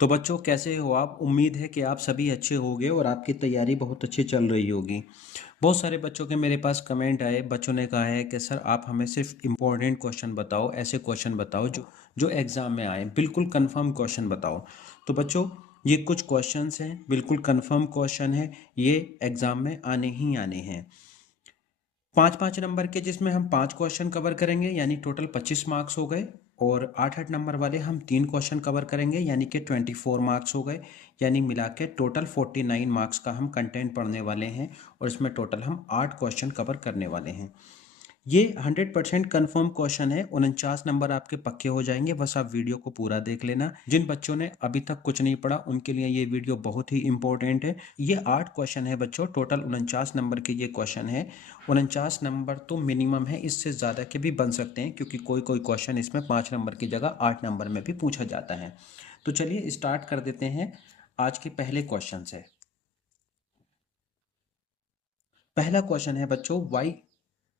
तो बच्चों कैसे हो आप? उम्मीद है कि आप सभी अच्छे होंगे और आपकी तैयारी बहुत अच्छी चल रही होगी। बहुत सारे बच्चों के मेरे पास कमेंट आए, बच्चों ने कहा है कि सर आप हमें सिर्फ इम्पोर्टेंट क्वेश्चन बताओ, ऐसे क्वेश्चन बताओ जो जो एग्ज़ाम में आए, बिल्कुल कंफर्म क्वेश्चन बताओ। तो बच्चों ये कुछ क्वेश्चंस हैं, बिल्कुल कंफर्म क्वेश्चन है, ये एग्ज़ाम में आने ही आने हैं। 5-5 नंबर के, जिसमें हम 5 क्वेश्चन कवर करेंगे यानी टोटल 25 मार्क्स हो गए। और 8-8 नंबर वाले हम 3 क्वेश्चन कवर करेंगे यानी कि 24 मार्क्स हो गए। यानी मिला के टोटल 49 मार्क्स का हम कंटेंट पढ़ने वाले हैं और इसमें टोटल हम 8 क्वेश्चन कवर करने वाले हैं। ये 100% कन्फर्म क्वेश्चन है। 49 नंबर आपके पक्के हो जाएंगे, बस आप वीडियो को पूरा देख लेना। जिन बच्चों ने अभी तक कुछ नहीं पढ़ा उनके लिए ये वीडियो बहुत ही इंपॉर्टेंट है। ये 8 क्वेश्चन है बच्चों, टोटल 49 नंबर के ये क्वेश्चन है। 49 नंबर तो मिनिमम है, इससे ज़्यादा के भी बन सकते हैं क्योंकि कोई कोई क्वेश्चन इसमें 5 नंबर की जगह 8 नंबर में भी पूछा जाता है। तो चलिए स्टार्ट कर देते हैं आज के पहले क्वेश्चन से। पहला क्वेश्चन है बच्चों, y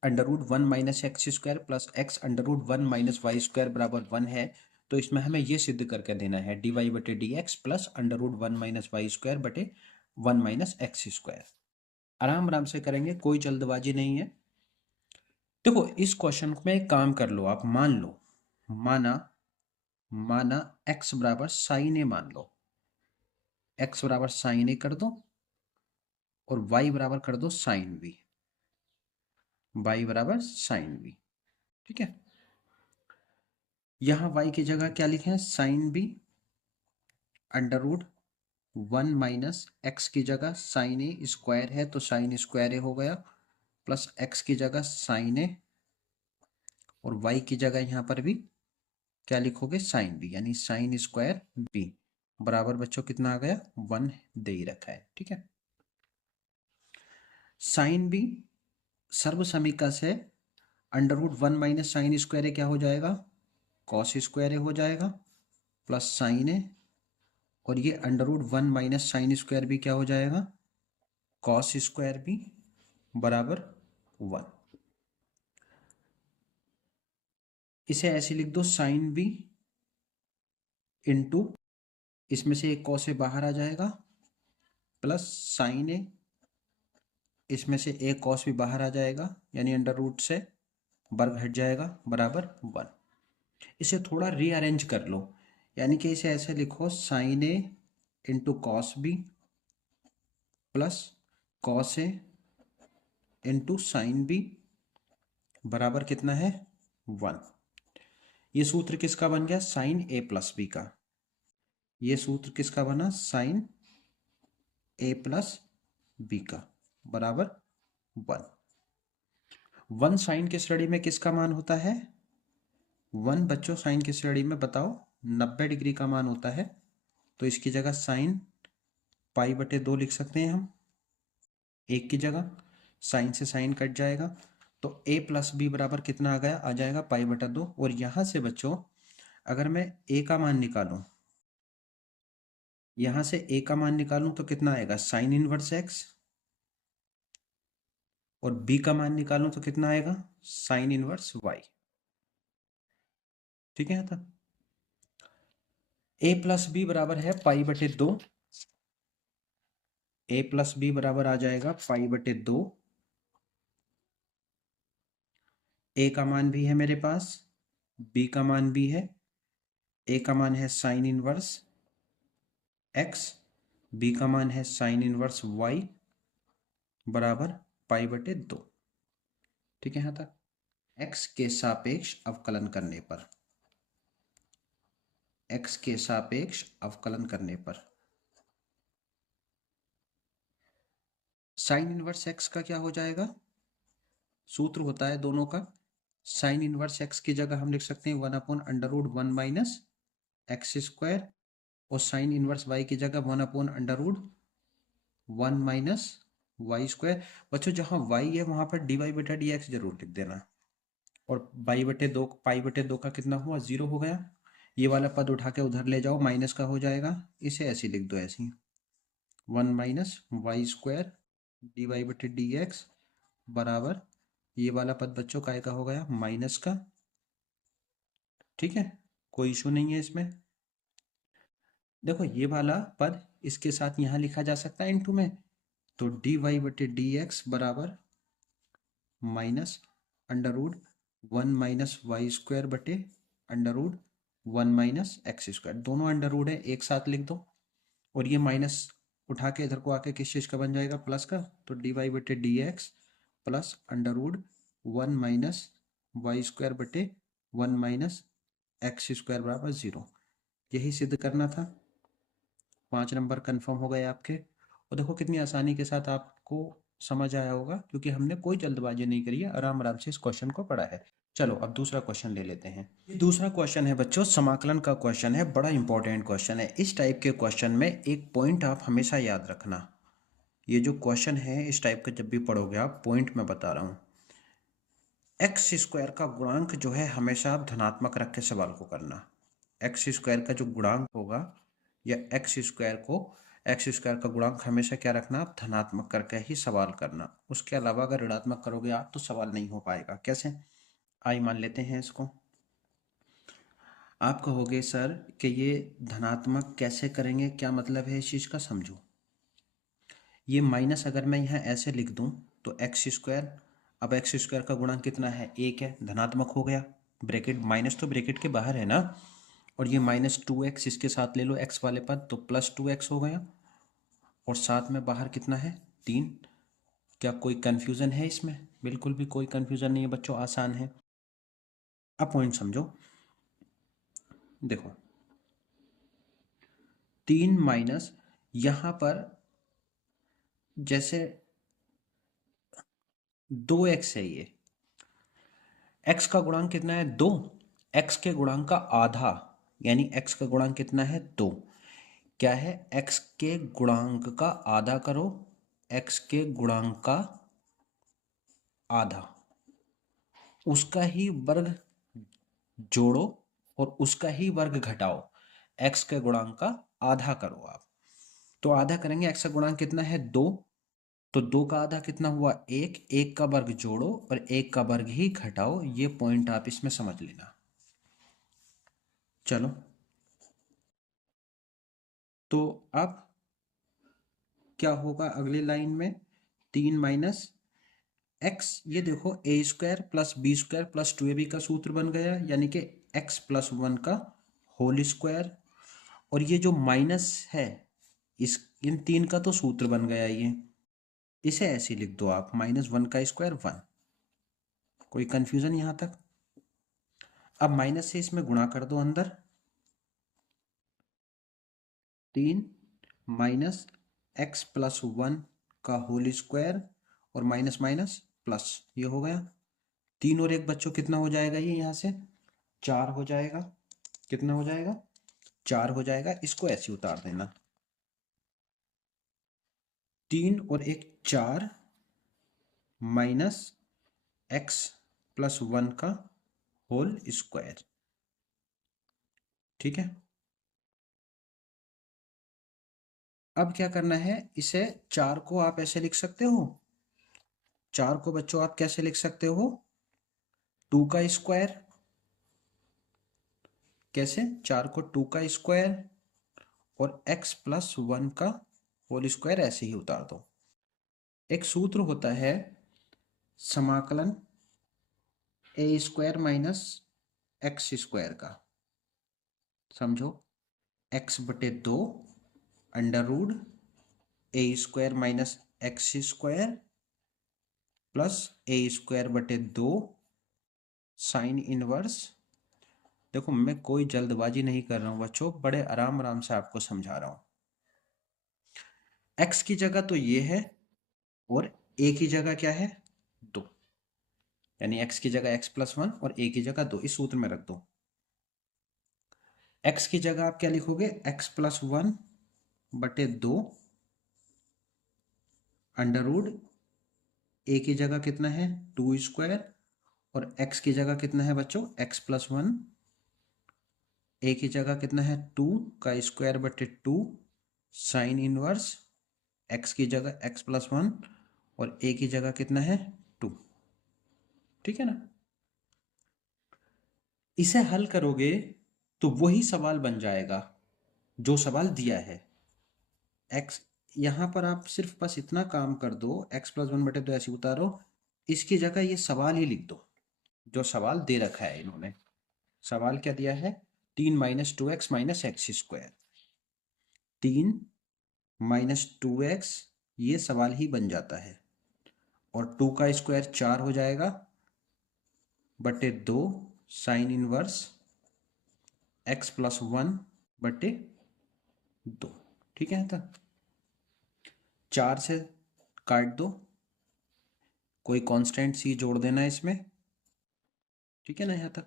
under root 1 - x² plus x under root 1 - y² बराबर 1 है। तो इसमें हमें ये सिद्ध करके देना है dy/dx plus under root 1 - y² बटे 1 - x²। आराम आराम से करेंगे, कोई जल्दबाजी नहीं है। देखो इस क्वेश्चन में एक काम कर लो, आप मान लो, माना माना x बराबर साइन ए मान लो, x बराबर साइन ए कर दो और y बराबर कर दो साइन बी, y बराबर साइन बी। ठीक है, यहाँ y की जगह क्या लिखे हैं, sine b under root 1 - x की जगह साइन ए स्क्वायर है तो साइन स्क्वायर ए हो गया, प्लस x की जगह साइन ए और y की जगह यहाँ पर भी क्या लिखोगे, साइन बी, यानी साइन स्क्वायर बी बराबर बच्चों कितना आ गया, 1 दे ही रखा है। ठीक है, साइन बी सर्व समीकरण से अंडर रूट 1 - साइन स्क्वायर ए क्या हो जाएगा, कॉस स्क्वायर ए हो जाएगा, प्लस साइन ए और ये under root 1 - sine square b क्या हो जाएगा, कॉस स्क्वायर बी बराबर 1। इसे ऐसे लिख दो, साइन बी इंटू, इसमें से एक कॉस से बाहर आ जाएगा, प्लस साइन ए, इसमें से एक कॉस भी बाहर आ जाएगा यानी अंडर रूट से वर्ग हट जाएगा बराबर 1। इसे थोड़ा रीअरेंज कर लो, यानी कि इसे ऐसे लिखो, sine A into cos B plus cos A into sine B बराबर कितना है, 1। ये सूत्र किसका बन गया, साइन ए प्लस बी का। ये सूत्र किसका बना, साइन ए प्लस बी का बराबर 1। 1 साइन की श्रेणी में किसका मान होता है, 1 बच्चों साइन की श्रेणी में बताओ 90 डिग्री का मान होता है। तो इसकी जगह साइन π/2 लिख सकते हैं हम, एक की जगह साइन से साइन कट जाएगा तो a प्लस बी बराबर कितना आ गया, आ जाएगा π/2। और यहां से बच्चों अगर मैं a का मान निकालूं, यहां से a का मान निकालूं तो कितना आएगा, साइन इनवर्स x, और b का मान निकालूं तो कितना आएगा, साइन इनवर्स y। ठीक है, था a प्लस बी बराबर है π/2, a प्लस बी बराबर आ जाएगा π/2। a का मान भी है मेरे पास, b का मान भी है। a का मान है साइन इनवर्स x, b का मान है साइन इनवर्स y बराबर π/2। ठीक है, यहाँ तक x के सापेक्ष अवकलन करने पर, x के सापेक्ष अवकलन करने पर साइन इनवर्स x का क्या हो जाएगा, सूत्र होता है दोनों का, साइन इनवर्स x की जगह हम लिख सकते हैं 1/√1 - x², और साइन इनवर्स y की जगह 1/√1 - y²। बच्चों जहां y है वहां पर dy/dx जरूर लिख देना। और π/2 का कितना हुआ, 0 हो गया। ये वाला पद उठा के उधर ले जाओ, माइनस का हो जाएगा, इसे ऐसे लिख दो, ऐसे 1 - y² dy/dx बराबर, ये वाला पद बच्चों काय का हो गया, माइनस का। ठीक है, कोई इशू नहीं है इसमें। देखो ये वाला पद इसके साथ यहाँ लिखा जा सकता है इनटू में, तो डी वाई बटे डी एक्स बराबर माइनस अंडर रूट 1 - y² बटे अंडर रूट 1 - x²। दोनों अंडर रूट है, एक साथ लिख दो, और ये माइनस उठा के इधर को आके किस चीज़ का बन जाएगा, प्लस का। तो डी वाई बटे d x plus under root 1 - y² बटे 1 - x² बराबर 0। यही सिद्ध करना था। 5 नंबर कंफर्म हो गए आपके। और देखो कितनी आसानी के साथ आपको समझ आया होगा, क्योंकि हमने कोई जल्दबाजी नहीं करी है, आराम आराम से इस क्वेश्चन को पढ़ा है। चलो अब दूसरा क्वेश्चन ले लेते हैं। दूसरा क्वेश्चन है बच्चों, समाकलन का क्वेश्चन है, बड़ा इंपॉर्टेंट क्वेश्चन है। इस टाइप के क्वेश्चन में एक पॉइंट आप हमेशा याद रखना। ये जो क्वेश्चन है इस टाइप का जब भी पढ़ोगे आप, पॉइंट मैं बता रहा हूँ, x² का गुणांक जो है हमेशा आप धनात्मक रख के सवाल को करना। x² का जो गुणांक होगा, या x² का गुणांक हमेशा क्या रखना, आप धनात्मक करके ही सवाल करना। उसके अलावा अगर ऋणात्मक करोगे आप तो सवाल नहीं हो पाएगा। कैसे, आइए मान लेते हैं इसको। आप कहोगे सर कि ये धनात्मक कैसे करेंगे, क्या मतलब है इस चीज़ का, समझो। ये माइनस अगर मैं यहाँ ऐसे लिख दूँ तो x², अब x² का गुणांक कितना है, 1 है, धनात्मक हो गया। ब्रैकेट माइनस तो ब्रैकेट के बाहर है ना, और ये -2x इसके साथ ले लो x वाले पद, तो +2x हो गया। और साथ में बाहर कितना है, 3। क्या कोई कन्फ्यूज़न है इसमें? बिल्कुल भी कोई कन्फ्यूज़न नहीं है बच्चों, आसान है। अब पॉइंट समझो, देखो 3 माइनस यहाँ पर जैसे 2x है, ये x का गुणांक कितना है, 2। x के गुणांक का आधा, यानी x का गुणांक कितना है, 2। क्या है, x के गुणांक का आधा करो, x के गुणांक का आधा, उसका ही वर्ग जोड़ो और उसका ही वर्ग घटाओ। x के गुणांक का आधा करो आप, तो आधा करेंगे, x का गुणांक कितना है, 2। तो 2 का आधा कितना हुआ, 1। 1 का वर्ग जोड़ो और 1 का वर्ग ही घटाओ। ये पॉइंट आप इसमें समझ लेना। चलो, तो अब क्या होगा अगली लाइन में, 3 माइनस एक्स, ये देखो a² plus b² plus 2ab का सूत्र बन गया, यानी कि x+1 का होल स्क्वायर। और ये जो माइनस है, इस इन 3 का तो सूत्र बन गया ये, इसे ऐसे लिख दो आप, -1 का स्क्वायर 1। कोई कंफ्यूजन यहाँ तक? अब माइनस से इसमें गुणा कर दो अंदर, 3 माइनस x+1 का होल स्क्वायर, और माइनस माइनस प्लस, ये हो गया। 3 और 1 बच्चों कितना हो जाएगा, ये यहाँ से 4 हो जाएगा। कितना हो जाएगा, 4 हो जाएगा। इसको ऐसे उतार देना, 3 और 1 4 माइनस x+1 का होल स्क्वायर। ठीक है, अब क्या करना है, इसे 4 को आप ऐसे लिख सकते हो। 4 को बच्चों आप कैसे लिख सकते हो, 2 का स्क्वायर। कैसे, 4 को 2 का स्क्वायर और x+1 का होल स्क्वायर, ऐसे ही उतार दो। एक सूत्र होता है समाकलन a² - x² का, समझो, x/2 under root a² - x² plus a²/2 sine inverse. देखो मैं कोई जल्दबाजी नहीं कर रहा हूँ बच्चों, बड़े आराम आराम से आपको समझा रहा हूँ। x की जगह तो ये है, और a की जगह क्या है, 2, यानी x की जगह x+1 और a की जगह 2, इस सूत्र में रख दो। x की जगह आप क्या लिखोगे, x+1/2 अंडर रूट a की जगह कितना है, 2², और x की जगह कितना है बच्चों, x+1, a की जगह कितना है, 2 का स्क्वायर/2 साइन इनवर्स, x की जगह x+1 और a की जगह कितना है, 2। ठीक है ना, इसे हल करोगे तो वही सवाल बन जाएगा जो सवाल दिया है। एक्स, यहाँ पर आप सिर्फ बस इतना काम कर दो, x+1/2 ऐसे उतारो, इसकी जगह ये सवाल ही लिख दो जो सवाल दे रखा है इन्होंने। सवाल क्या दिया है? 3 - 2x - x²। 3 - 2x, ये सवाल ही बन जाता है, और 2 का स्क्वायर 4 हो जाएगा बटे 2 साइन इनवर्स x+1/2। ठीक है, तो 4 से काट दो, कोई कांस्टेंट सी जोड़ देना इसमें। ठीक है ना यहाँ तक?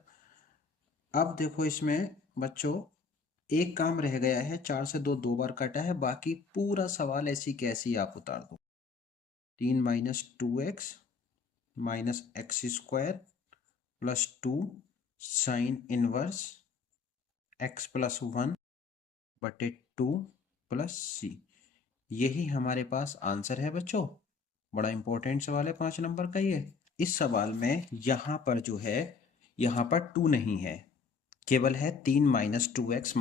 अब देखो इसमें बच्चों एक काम रह गया है, 4 से 2 बार कटा है, बाकी पूरा सवाल ऐसी कैसी आप उतार दो। 3 - 2x - x² + 2 sine inverse x+1/2 + c। यही हमारे पास आंसर है बच्चों। बड़ा इंपॉर्टेंट सवाल है 5 नंबर का ये। इस सवाल में यहाँ पर जो है, यहाँ पर 2 नहीं है, केवल है 3 - 2x -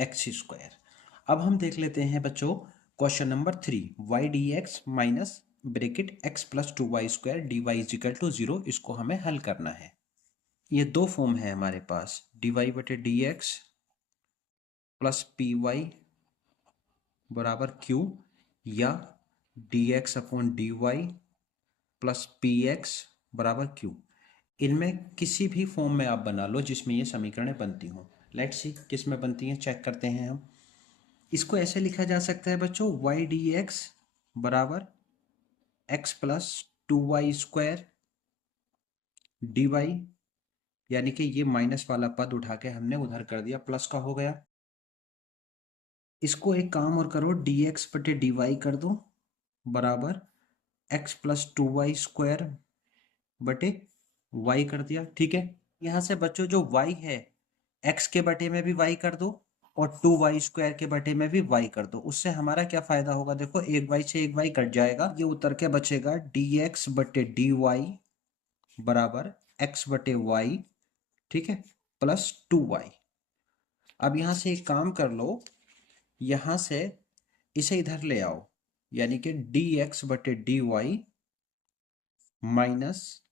x²। अब हम देख लेते हैं बच्चों question number 3, y dx minus bracket x+2y² dy = 0। इसको हमें हल करना है। ये दो फॉर्म है हमारे पास, dy/dx + py = q, या dx/dy + px = q। इनमें किसी भी फॉर्म में आप बना लो जिसमें ये समीकरणें बनती हों। लेट्स सी किस में बनती हैं, चेक करते हैं हम। इसको ऐसे लिखा जा सकता है बच्चों, y dx = x+2y² dy, यानी कि ये माइनस वाला पद उठा के हमने उधर कर दिया, प्लस का हो गया। इसको एक काम और करो, dx/dy कर दो बराबर x+2y² बटे y कर दिया। ठीक है, यहाँ से बच्चों जो y है, x के बटे में भी y कर दो और 2y² के बटे में भी y कर दो। उससे हमारा क्या फायदा होगा? देखो, एक y से एक y कट जाएगा, ये उतर के बचेगा dx/dy बराबर x/y, ठीक है, +2y। अब यहाँ से एक काम कर लो, यहाँ से इसे इधर ले आओ, यानी कि dx/dy माइनस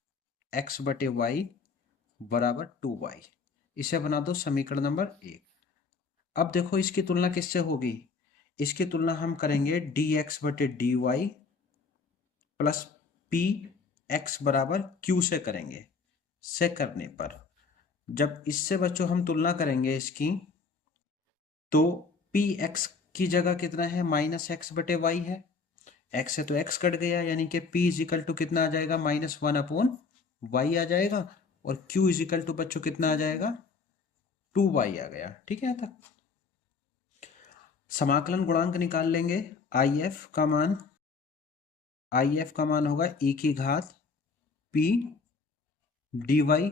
x/y बराबर 2y। इसे बना दो समीकरण नंबर 1। अब देखो इसकी तुलना किससे होगी? इसकी तुलना हम करेंगे dx/dy प्लस px बराबर q से करेंगे। से करने पर जब इससे बच्चों हम तुलना करेंगे इसकी, तो px की जगह कितना है? -x/y है। x से तो x कट गया, यानी कि p = कितना आ जाएगा? -1/y आ जाएगा। और q = बच्चों कितना आ जाएगा? 2y आ गया। ठीक है, तक समाकलन गुणांक निकाल लेंगे। if का मान होगा e⁻p dy,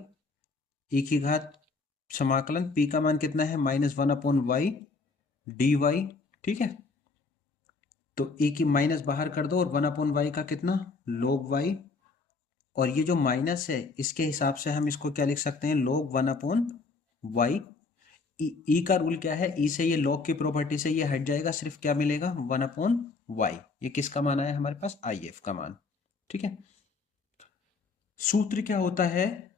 समाकलन p का मान कितना है? -1/y dy। ठीक है, तो e की माइनस बाहर कर दो, और 1/y का कितना? log y। और ये जो माइनस है, इसके हिसाब से हम इसको क्या लिख सकते हैं? log 1/y। ई का रूल क्या है? ई से ये log की प्रॉपर्टी से ये हट जाएगा, सिर्फ क्या मिलेगा? 1/y। ये किसका मान आया हमारे पास? if का मान। ठीक है, सूत्र क्या होता है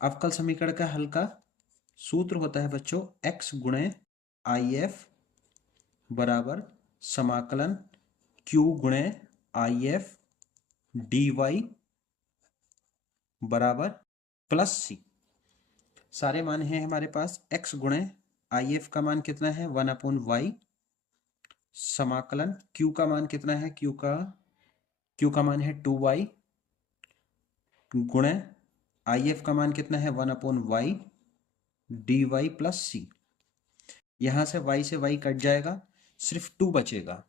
अवकल समीकरण का हल का? सूत्र होता है बच्चों x गुणे if बराबर समाकलन q गुणे if dy बराबर +c। सारे मान हैं हमारे पास। x गुणे if का मान कितना है? 1/y। समाकलन q का मान कितना है? q का मान है 2y गुणे if का मान कितना है? 1/y dy +c। यहाँ से y कट जाएगा, सिर्फ 2 बचेगा।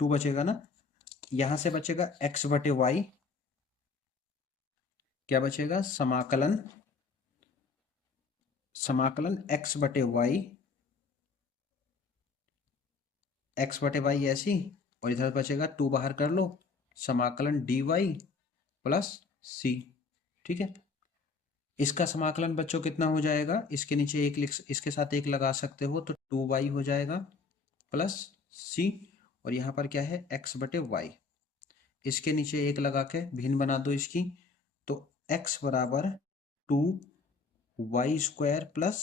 2 बचेगा ना, यहाँ से बचेगा x/y। क्या बचेगा? समाकलन x/y ऐसी, और इधर बचेगा 2 बाहर कर लो, समाकलन dy +c। ठीक है, इसका समाकलन बच्चों कितना हो जाएगा? इसके नीचे एक इसके साथ एक लगा सकते हो, तो 2y हो जाएगा प्लस सी, और यहाँ पर क्या है x बटे वाई। इसके नीचे एक लगा के भिन्न बना दो इसकी, तो x बराबर 2y² प्लस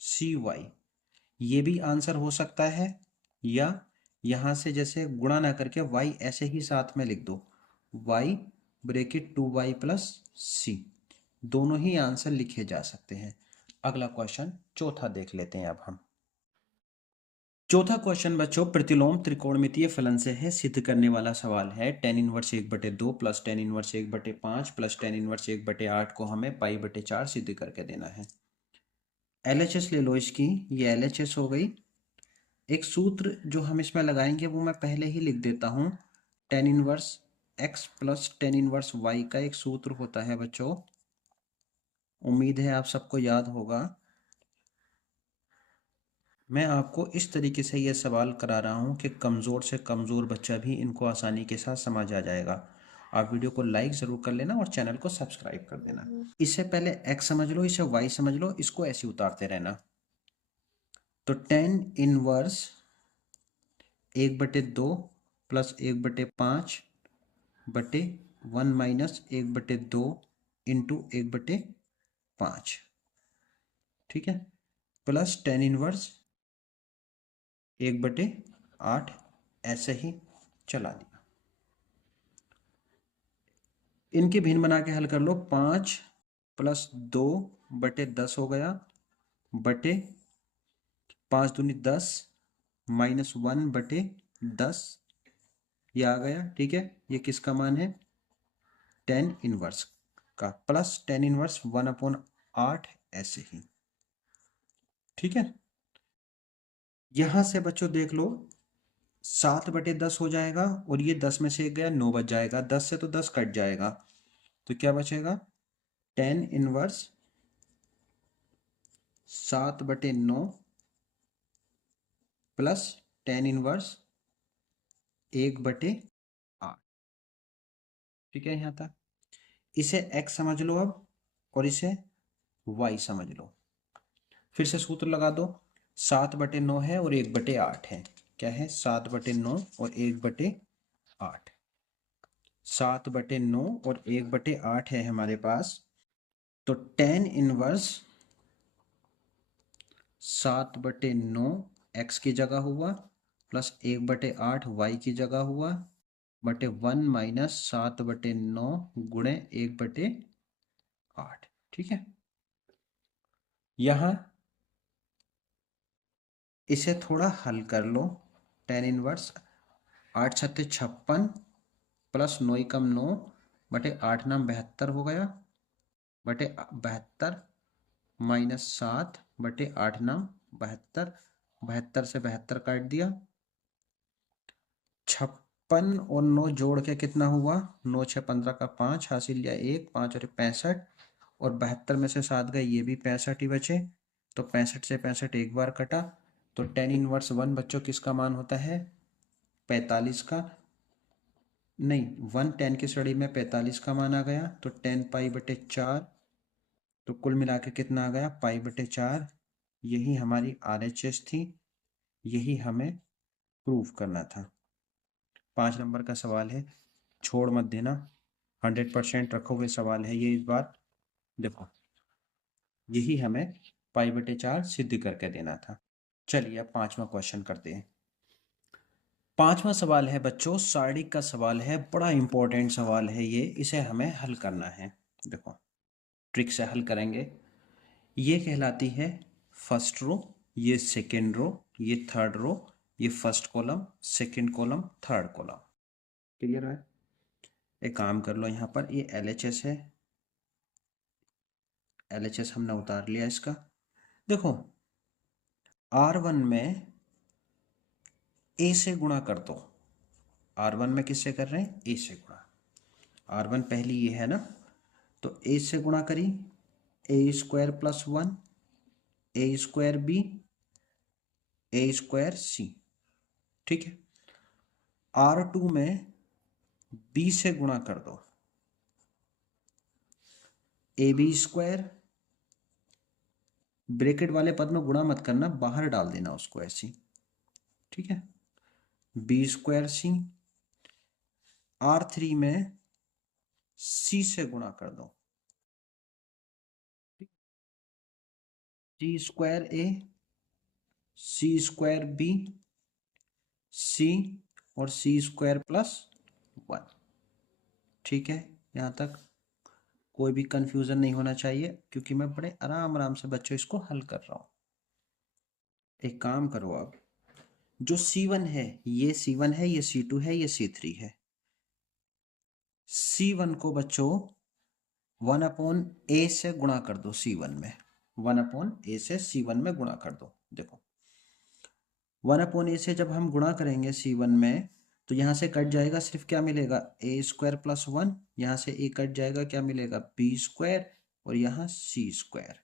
सी वाई। ये भी आंसर हो सकता है, या यहाँ से जैसे गुणा ना करके y ऐसे ही साथ में लिख दो, y ब्रेकेट 2y प्लस सी। दोनों ही आंसर लिखे जा सकते हैं। अगला क्वेश्चन चौथा देख लेते हैं अब हम। चौथा क्वेश्चन बच्चों प्रतिलोम त्रिकोणमितीय फलन से है, सिद्ध करने वाला सवाल है। tan inverse 1/2 plus tan inverse 1/5 plus tan inverse 1/8 को हमें π/4 सिद्ध करके देना है। LHS ले लो इसकी, ये LHS हो गई। एक सूत्र जो हम इसमें लगाएंगे वो मैं पहले ही लिख देता हूँ। tan inverse x plus tan inverse y का एक सूत्र होता है बच्चों, उम्मीद है आप सबको याद होगा। मैं आपको इस तरीके से ये सवाल करा रहा हूँ कि कमज़ोर से कमज़ोर बच्चा भी इनको आसानी के साथ समझ आ जाएगा। आप वीडियो को लाइक ज़रूर कर लेना और चैनल को सब्सक्राइब कर देना। इससे पहले x समझ लो, इसे y समझ लो, इसको ऐसे उतारते रहना। तो tan इनवर्स 1/2 प्लस 1/5 बटे 1 माइनस 1/2 इंटू 1/5, ठीक है, प्लस tan इनवर्स 1/8 ऐसे ही चला दिया। इनके भिन्न बना के हल कर लो। 5 प्लस 2/10 हो गया, बटे 5 दूनी 10 माइनस 1/10, ये आ गया, ठीक है। ये किसका मान है? tan इनवर्स का, प्लस tan इनवर्स 1/8 ऐसे ही, ठीक है। यहां से बच्चों देख लो 7/10 हो जाएगा, और ये 10 में से एक गया, 9 बच जाएगा। 10 से तो 10 कट जाएगा, तो क्या बचेगा? tan inverse 7/9 plus tan inverse 1/8, ठीक है। यहाँ तक इसे x समझ लो अब, और इसे y समझ लो। फिर से सूत्र लगा दो। 7/9 है और 1/8 है। क्या है? 7/9 और 1/8। 7/9 और 1/8 है हमारे पास। तो tan इनवर्स 7/9 x की जगह हुआ, प्लस 1/8 y की जगह हुआ, बटे 1 माइनस 7/9 गुणे 1/8, ठीक है। यहां इसे थोड़ा हल कर लो। tan इनवर्स 8 छत्ते 56 प्लस 9 कम 9 बटे 8 नाम 72 हो गया, बटे 72 माइनस 7 बटे 8 नाम 72। 72 से 72 काट दिया। 56 और 9 जोड़ के कितना हुआ? 9 6 15 का 5 हासिल लिया 1, 5 और 65, और 72 में से 7 गए, ये भी 65 ही बचे। तो 65 से 65 एक बार कटा। तो tan इनवर्स 1 बच्चों किसका मान होता है? 45 का। नहीं, 1 tan की श्रेणी में 45 का मान आ गया, तो tan π/4। तो कुल मिला के कितना आ गया? π/4। यही हमारी RHS थी, यही हमें प्रूफ करना था। 5 नंबर का सवाल है, छोड़ मत देना, 100% रखोगे सवाल है ये इस बार। देखो, यही हमें π/4 सिद्ध करके देना था। चलिए अब 5वां क्वेश्चन करते हैं। 5वां सवाल है बच्चों, सारणी का सवाल है, बड़ा इंपॉर्टेंट सवाल है ये, इसे हमें हल करना है। देखो, ट्रिक से हल करेंगे। ये कहलाती है फर्स्ट रो, ये सेकेंड रो, ये थर्ड रो, ये first column, second column, third column. Clear है? एक काम कर लो, यहाँ पर ये LHS है, LHS हमने उतार लिया इसका। देखो, R1 में A से गुणा कर दो। R1 में किससे कर रहे हैं? A से गुणा। R1 पहली ये है ना, तो A से गुणा करी, A² plus 1, A² B, A² C, ठीक है। R2 में B से गुणा कर दो, AB², ब्रैकेट वाले पद में गुणा मत करना, बाहर डाल देना उसको ऐसी, ठीक है, बी स्क्वायर सी, R3 में सी से गुणा कर दो, सी स्क्वायर ए, सी स्क्वायर बी, सी और सी स्क्वायर प्लस 1। ठीक है, यहाँ तक कोई भी कंफ्यूजन नहीं होना चाहिए, क्योंकि मैं बड़े आराम आराम से बच्चों इसको हल कर रहा हूँ। एक काम करो, आप जो C1 है, ये C1 है, ये C2 है, ये C3 है। C1 को बच्चों 1/a से गुणा कर दो, C1 में 1/a से C1 में गुणा कर दो। देखो 1/a से जब हम गुणा करेंगे C1 में, तो यहाँ से कट जाएगा, सिर्फ क्या मिलेगा, a स्क्वायर प्लस 1, यहाँ से a कट जाएगा, क्या मिलेगा, b स्क्वायर, और यहाँ c स्क्वायर।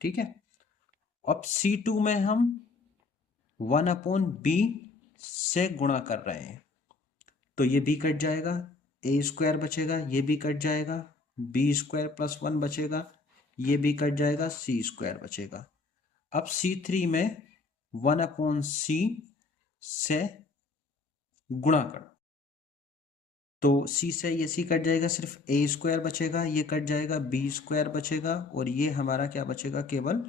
ठीक है, अब C2 में हम 1/b से गुणा कर रहे हैं, तो ये b कट जाएगा, a स्क्वायर बचेगा, ये भी कट जाएगा, b स्क्वायर प्लस 1 बचेगा, ये भी कट जाएगा, c स्क्वायर बचेगा। अब C3 में 1/c से गुणा कर, तो c से ये c कट जाएगा, सिर्फ a स्क्वायर बचेगा, ये कट जाएगा, b स्क्वायर बचेगा, और ये हमारा क्या बचेगा, केवल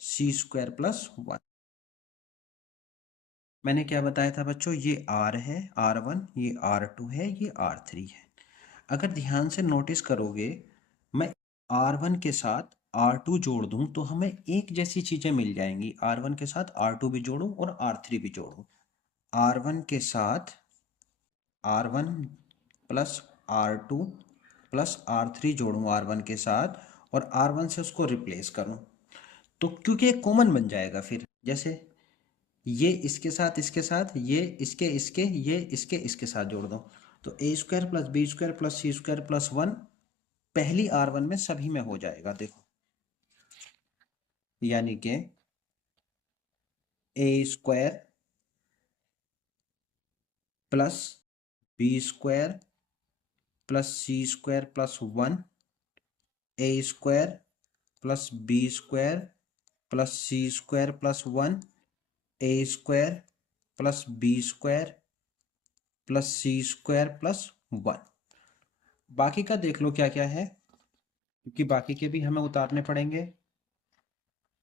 c स्क्वायर प्लस 1। मैंने क्या बताया था बच्चों, ये r है, R1, ये R2 है, ये R3 है। अगर ध्यान से नोटिस करोगे, मैं R1 के साथ R2 जोड़ दूं तो हमें एक जैसी चीजें मिल जाएंगी। R1 के साथ R2 भी जोड़ूं और R3 भी जोड़ूं, R1 के साथ R1 plus R2 plus R3 जोड़ूं R1 के साथ, और R1 से उसको रिप्लेस करूं, तो क्योंकि एक कॉमन बन जाएगा। फिर जैसे ये इसके साथ ये ये इसके साथ जोड़ दो, तो a square plus B square plus C square plus 1 पहली R1 में सभी में हो जाएगा। देखो, यानी कि a square plus B square plus C square plus 1, a square plus B square plus C square plus 1, a square plus B square plus C square plus 1। बाकी का देख लो क्या क्या है, क्योंकि बाकी के भी हमें उतारने पड़ेंगे।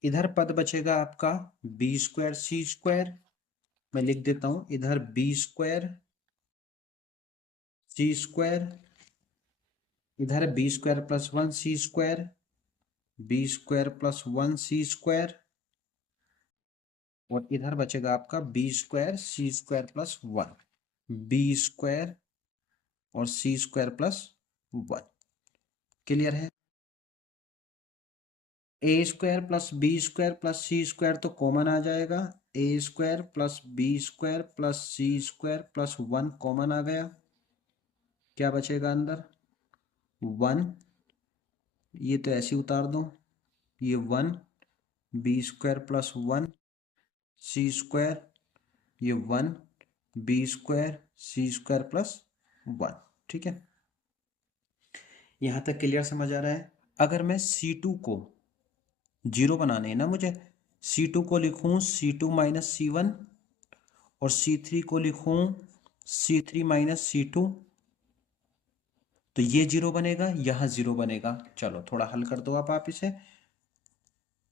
इधर पद बचेगा आपका बी स्क्वायर सी स्क्वायर, मैं लिख देता हूं, इधर बी स्क्वायर सी स्क्वायर, इधर B square plus 1 C square, B square plus 1 C square, और इधर बचेगा आपका B square C square plus 1, B square और सी स्क्वायर प्लस 1। क्लियर है? A square plus B square plus C square तो common आ जाएगा, A square plus B square plus C square plus 1 common आ गया। क्या बचेगा अंदर, 1, ये तो ऐसे उतार दो, ये 1, B square plus 1 C square, ये 1 B square C square plus 1। ठीक है, यहां तक क्लियर समझ आ रहा है? अगर मैं C2 को जीरो बनाने है ना मुझे, C2 को लिखूं C2 माइनस C1, और C3 को लिखूं C3 माइनस C2, तो ये जीरो बनेगा, यहां जीरो बनेगा। चलो थोड़ा हल कर दो आप इसे,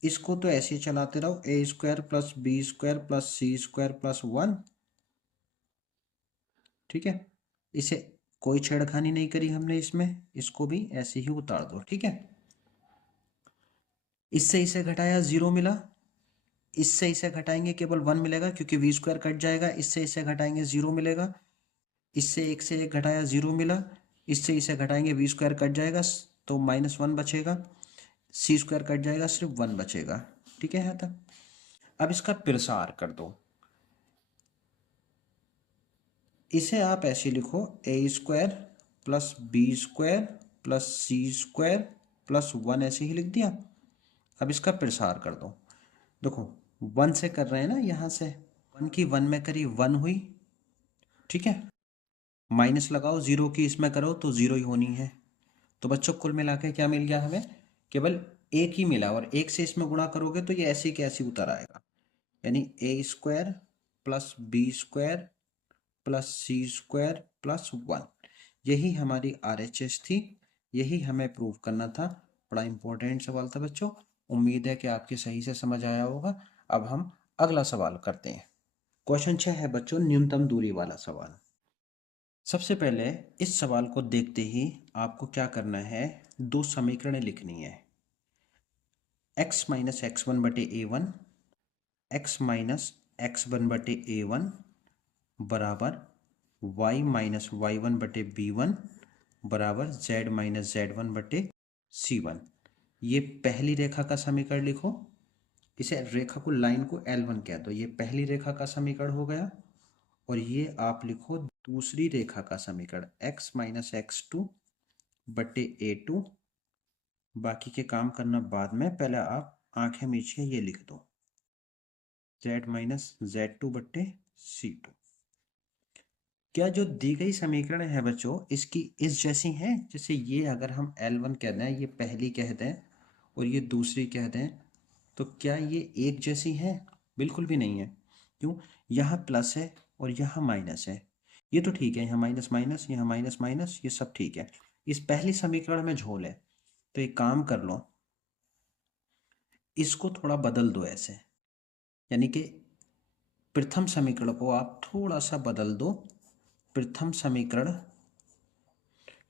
इसको तो ऐसे ही चलाते रहो, a square plus B square plus C square plus 1। ठीक है, इसे कोई छेड़खानी नहीं करी हमने इसमें, इसको भी ऐसे ही उतार दो। ठीक है, इससे इसे घटाया 0 मिला, इससे इसे घटाएंगे केवल 1 मिलेगा, क्योंकि वी स्क्वायर कट जाएगा, इससे इसे घटाएंगे 0 मिलेगा, इससे एक से एक घटाया 0 मिला, इससे इसे घटाएंगे वी स्क्वायर कट जाएगा, तो -1 बचेगा, सी स्क्वायर कट जाएगा, सिर्फ 1 बचेगा। ठीक है यहाँ तक? अब इसका प्रसार कर दो, इसे आप ऐसे लिखो, A square plus B square plus C square plus 1, ऐसे ही लिख दिया। अब इसका प्रसार कर दो, देखो 1 से कर रहे हैं ना, यहाँ से 1 की 1 में करी 1 हुई। ठीक है, माइनस लगाओ, 0 की इसमें करो तो 0 ही होनी है। तो बच्चों कुल मिला के क्या मिल गया हमें, केवल एक ही मिला, और एक से इसमें गुणा करोगे तो ये ऐसे के ऐसे उतर आएगा, यानी A square plus B square plus C square plus 1। यही हमारी RHS थी, यही हमें प्रूव करना था। बड़ा इंपॉर्टेंट सवाल था बच्चों, उम्मीद है कि आपके सही से समझ आया होगा। अब हम अगला सवाल करते हैं। क्वेश्चन 6 है बच्चों, न्यूनतम दूरी वाला सवाल। सबसे पहले इस सवाल को देखते ही आपको क्या करना है, दो समीकरणें लिखनी है। x माइनस एक्स वन बटे A1, x minus x one बटे A1 बराबर y माइनस वाई वन बटे B1 बराबर z माइनस Z1 बटे C1। ये पहली रेखा का समीकरण लिखो, इसे रेखा को, लाइन को L1 कह दो। ये पहली रेखा का समीकरण हो गया। और ये आप लिखो दूसरी रेखा का समीकरण, x माइनस एक्स टू बटे A2। बाकी के काम करना बाद में, पहले आप आंखें मीचिए, ये लिख दो z माइनस Z2 बटे C2। क्या जो दी गई समीकरण है बच्चों इसकी इस जैसी है? जैसे ये अगर हम L1 कह दें, ये पहली कह दें और ये दूसरी कह दें, तो क्या ये एक जैसी है? बिल्कुल भी नहीं है। क्यों? यहाँ प्लस है और यहाँ माइनस है। ये तो ठीक है, यहाँ माइनस माइनस, यहाँ माइनस माइनस, ये सब ठीक है। इस पहली समीकरण में झोल है, तो एक काम कर लो, इसको थोड़ा बदल दो ऐसे, यानी कि प्रथम समीकरण को आप थोड़ा सा बदल दो। प्रथम समीकरण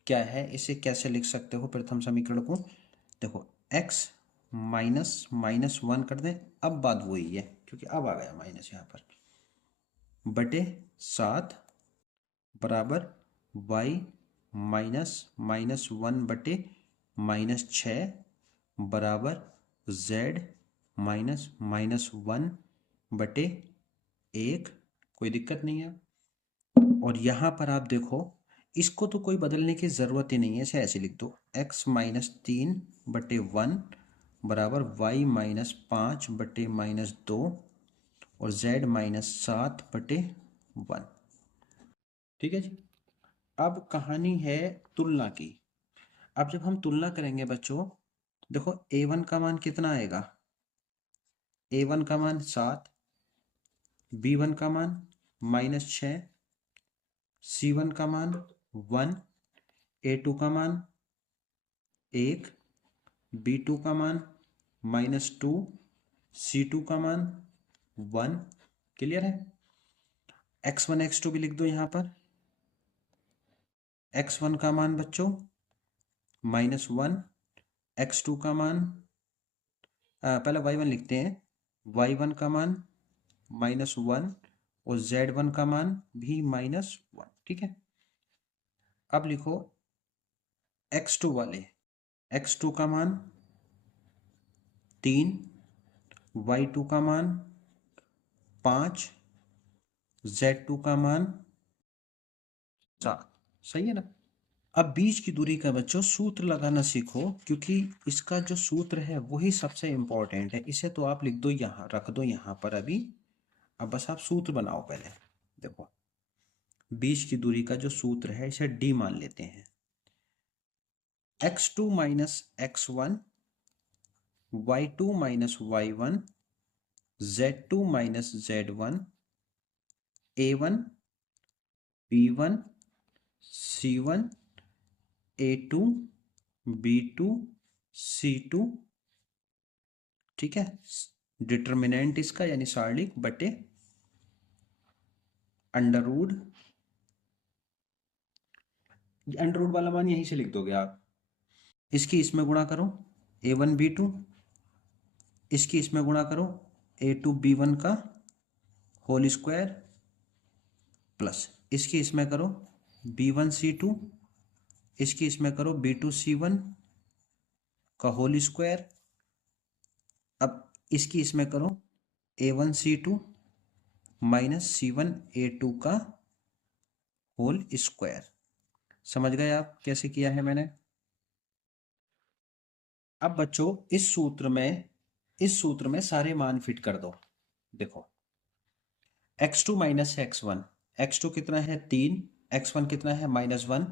क्या है, इसे कैसे लिख सकते हो प्रथम समीकरण को? देखो x माइनस माइनस 1 कर दें, अब बात वही है क्योंकि अब आ गया माइनस यहाँ पर, बटे 7 बराबर y माइनस माइनस 1 बटे माइनस 6 बराबर z माइनस माइनस 1 बटे 1। कोई दिक्कत नहीं है। और यहाँ पर आप देखो, इसको तो कोई बदलने की ज़रूरत ही नहीं है, इसे ऐसे लिख दो x माइनस 3 बटे 1 बराबर y माइनस 5 बटे माइनस 2 और z माइनस 7 बटे 1। ठीक है जी। अब कहानी है तुलना की। अब जब हम तुलना करेंगे बच्चों, देखो A1 का मान कितना आएगा? A1 का मान 7, B1 का मान माइनस 6, C1 का मान 1, A2 का मान 1, B2 का मान माइनस 2, C2 का मान 1। क्लियर है? x1 x2 भी लिख दो यहाँ पर। x1 का मान बच्चों माइनस 1, x2 का मान पहले y1 लिखते हैं, y1 का मान माइनस 1 और z1 का मान भी माइनस 1। ठीक है। अब लिखो x2 वाले, x2 का मान 3, y2 का मान 5, z2 का मान 7। सही है ना? अब बीच की दूरी का बच्चों सूत्र लगाना सीखो, क्योंकि इसका जो सूत्र है वही सबसे इंपॉर्टेंट है। इसे तो आप लिख दो, यहाँ रख दो यहाँ पर अभी। अब बस आप सूत्र बनाओ पहले। देखो बीच की दूरी का जो सूत्र है इसे d मान लेते हैं। x2 minus x1, y2 minus y1, z2 minus z1, a1 b1 c1 a2 b2 c2। ठीक है। डिटर्मिनेंट इसका यानी सारणिक बटे अंडर रूट वाला मान यहीं से लिख दोगे आप। इसकी इसमें गुणा करो a1 b2, इसकी इसमें गुणा करो a2 b1 का होल स्क्वायर, प्लस इसकी इसमें करो b1 c2, इसकी इसमें करो b2 c1 का होल स्क्वायर। अब इसकी इसमें करो a1 c2 minus c1 a2 का होल स्क्वायर। समझ गए आप कैसे किया है मैंने? अब बच्चों इस सूत्र में सारे मान फिट कर दो। देखो x2 माइनस x1, x2 कितना है 3, x1 कितना है माइनस 1,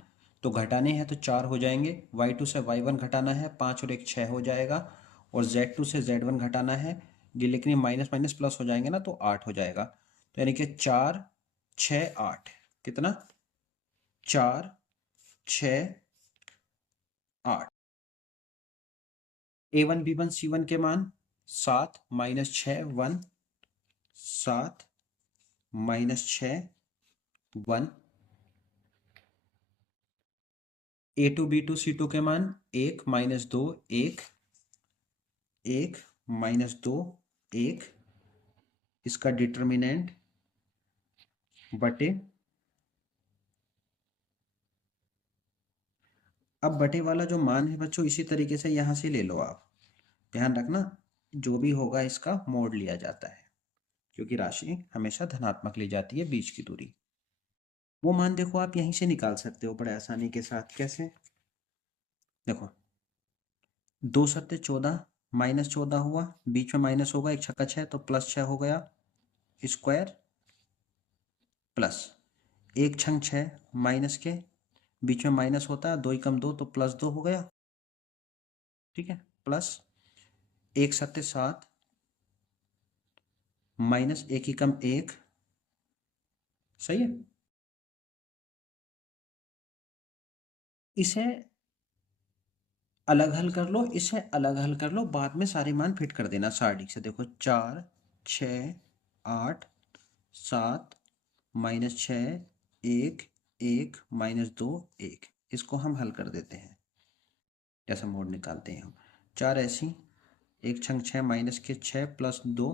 तो घटाने हैं तो 4 हो जाएंगे। y2 से y1 घटाना है, 5 और 1 6 हो जाएगा। और z2 से z1 घटाना है, ये लेकिन माइनस माइनस प्लस हो जाएंगे ना, तो 8 हो जाएगा। तो यानी कि 4 6 8 कितना 4 6 8। A1 B1 C1 के मान 7 -6 1 7 -6 1। A2 B2 C2 के मान 1 -2 1 1 -2 1 इसका डिटर्मिनेंट बटे। अब बटे वाला जो मान है बच्चों इसी तरीके से यहां से ले लो आप। ध्यान रखना जो भी होगा इसका मोड लिया जाता है क्योंकि राशि हमेशा धनात्मक ली जाती है बीच की दूरी। वो मान देखो आप यहीं से निकाल सकते हो बड़े आसानी के साथ। कैसे देखो 2 सत्ते 14 -14 हुआ बीच में माइनस होगा 1 छक्का 6 तो +6 हो गया स्क्वायर प्लस 1 छंग 6 माइनस के बीच में माइनस होता है 2 एकम 2 तो +2 हो गया। ठीक है प्लस 1 सत्ते 7 माइनस 1 एकम 1 सही है। इसे अलग हल कर लो इसे अलग हल कर लो बाद में सारे मान फिट कर देना सारणी से। देखो 4 6 8 7 -6 1 1 -2 1 इसको हम हल कर देते हैं। जैसा मोड निकालते हैं हम 4 ऐसी 1 छंग 6 माइनस के 6 +2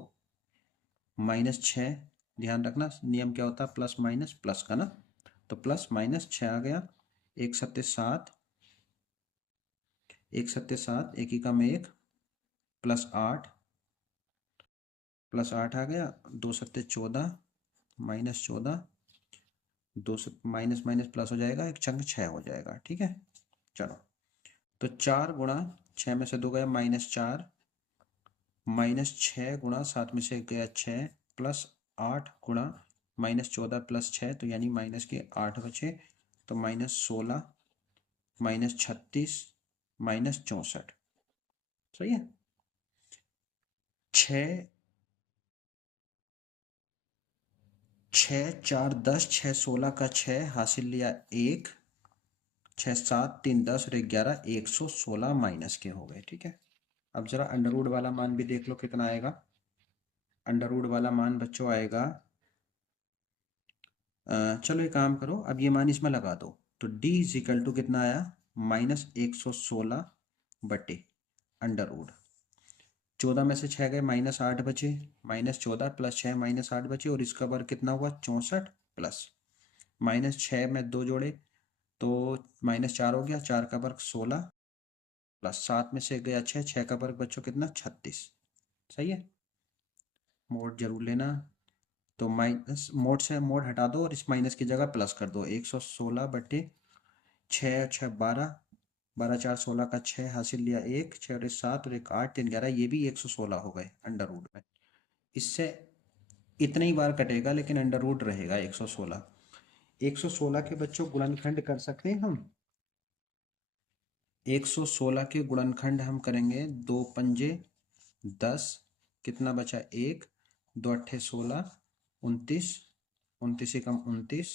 -6। ध्यान रखना नियम क्या होता है प्लस माइनस प्लस का ना। तो प्लस माइनस 6 आ गया 1 सत्ते 7 1 सत्ते 7 1 एकम 1 +8 +8 आ गया 2 सत्ते 14 -14 2 माइनस माइनस प्लस हो जाएगा 1 छंग 6 हो जाएगा। ठीक है चलो तो 4 गुणा 6 में से 2 गया -4 -6 गुणा 7 में से गया 6 प्लस 8 गुणा -14 + 6 तो यानी माइनस के 8 बचे तो -16 -36 -64 सही है। 6 6 4 10 6 16 का 6 हासिल लिया 1 6 7 3 10 और 11 116 माइनस के हो गए। ठीक है अब जरा अंडर रूट वाला मान भी देख लो कितना आएगा। अंडर रूट वाला मान बच्चों आएगा चलो एक काम करो अब ये मान इसमें लगा दो तो d इजिकल टू कितना आया -116 बटे अंडर रूट 14 में से 6 गए -8 बचे -14 + 6 -8 बचे और इसका वर्ग कितना हुआ 64 प्लस -6 में 2 जोड़े तो -4 हो गया 4 का वर्ग 16 प्लस 7 में से गया 6 6 का वर्ग बच्चों कितना 36 सही है। मोड जरूर लेना तो माइनस मोड से मोड हटा दो और इस माइनस की जगह प्लस कर दो 116 बटे 6 6 12 12 4 16 का 6 हासिल लिया 1 6 और 7 और 1 8 3 11 ये भी 116 हो गए अंडर रूट में। इससे इतने ही बार कटेगा लेकिन अंडर रूट रहेगा 116। 116 के बच्चों गुणनखंड कर सकते हैं हम 116 के गुणनखंड हम करेंगे 2 पंजे 10 कितना बचा 1 2 अट्ठे 16 29 29 एकम 29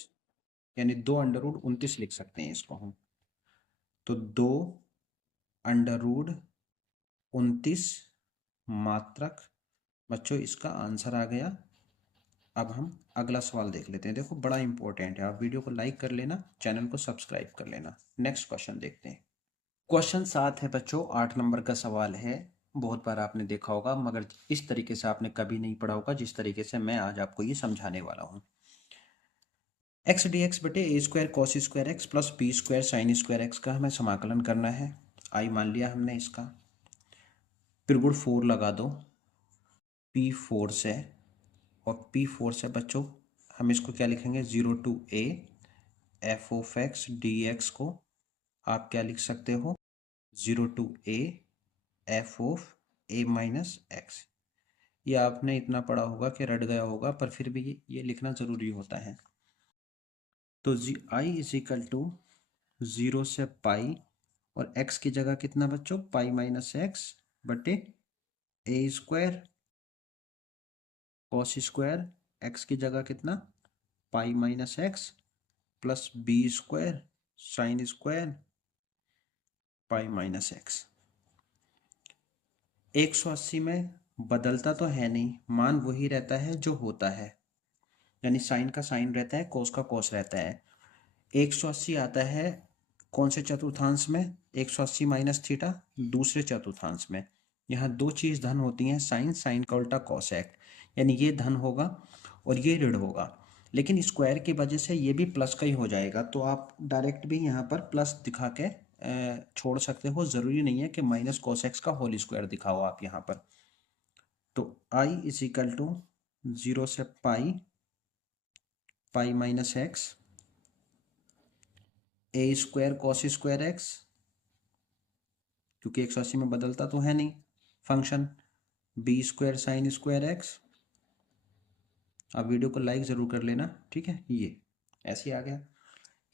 यानी 2 अंडर रूट 29 लिख सकते हैं इसको हम। तो 2 अंडर रूट 29 मात्रक बच्चों इसका आंसर आ गया। अब हम अगला सवाल देख लेते हैं। देखो बड़ा इंपॉर्टेंट है आप वीडियो को लाइक कर लेना चैनल को सब्सक्राइब कर लेना। नेक्स्ट क्वेश्चन देखते हैं। क्वेश्चन 7 है बच्चों 8 नंबर का सवाल है। बहुत बार आपने देखा होगा मगर इस तरीके से आपने कभी नहीं पढ़ा होगा जिस तरीके से मैं आज आपको ये समझाने वाला हूँ। एक्स डी एक्स बटे ए square cos square x plus B square sine square X का हमें समाकलन करना है। आई मान लिया हमने इसका फिर गुण 4 लगा दो P4 से और P4 से बच्चों हम इसको क्या लिखेंगे 0 to a f of x D x को आप क्या लिख सकते हो 0 to a f of a minus x. ये आपने इतना पढ़ा होगा कि रट गया होगा पर फिर भी ये लिखना ज़रूरी होता है। तो आई इज इक्वल टू 0 से पाई और x की जगह कितना बच्चों पाई माइनस एक्स बटे ए स्क्वायर कॉस स्क्वायर एक्स की जगह कितना, pi minus x plus B square sine square pi minus x. 180 में बदलता तो है नहीं, मान वही रहता है जो होता है, यानी साइन का साइन रहता है, कोस का कोस रहता है। 180 आता है कौन से चतुर्थांश में, 180 माइनस थीटा दूसरे चतुर्थांश में। यहाँ दो चीज़ धन होती हैं, साइन, साइन का उल्टा कोसेक, यानी ये धन होगा और ये ऋण होगा, लेकिन स्क्वायर की वजह से ये भी प्लस का ही हो जाएगा, तो आप डायरेक्ट भी यहाँ पर प्लस दिखा के छोड़ सकते हो, ज़रूरी नहीं है कि माइनस कोसेक्स का होल स्क्वायर दिखाओ आप यहाँ पर। तो आई इज इक्वल टू 0 से pi, pi minus x, a square cos square x, क्योंकि 180 में बदलता तो है नहीं function, b square sine square x. आप वीडियो को लाइक ज़रूर कर लेना, ठीक है। ये ऐसे आ गया,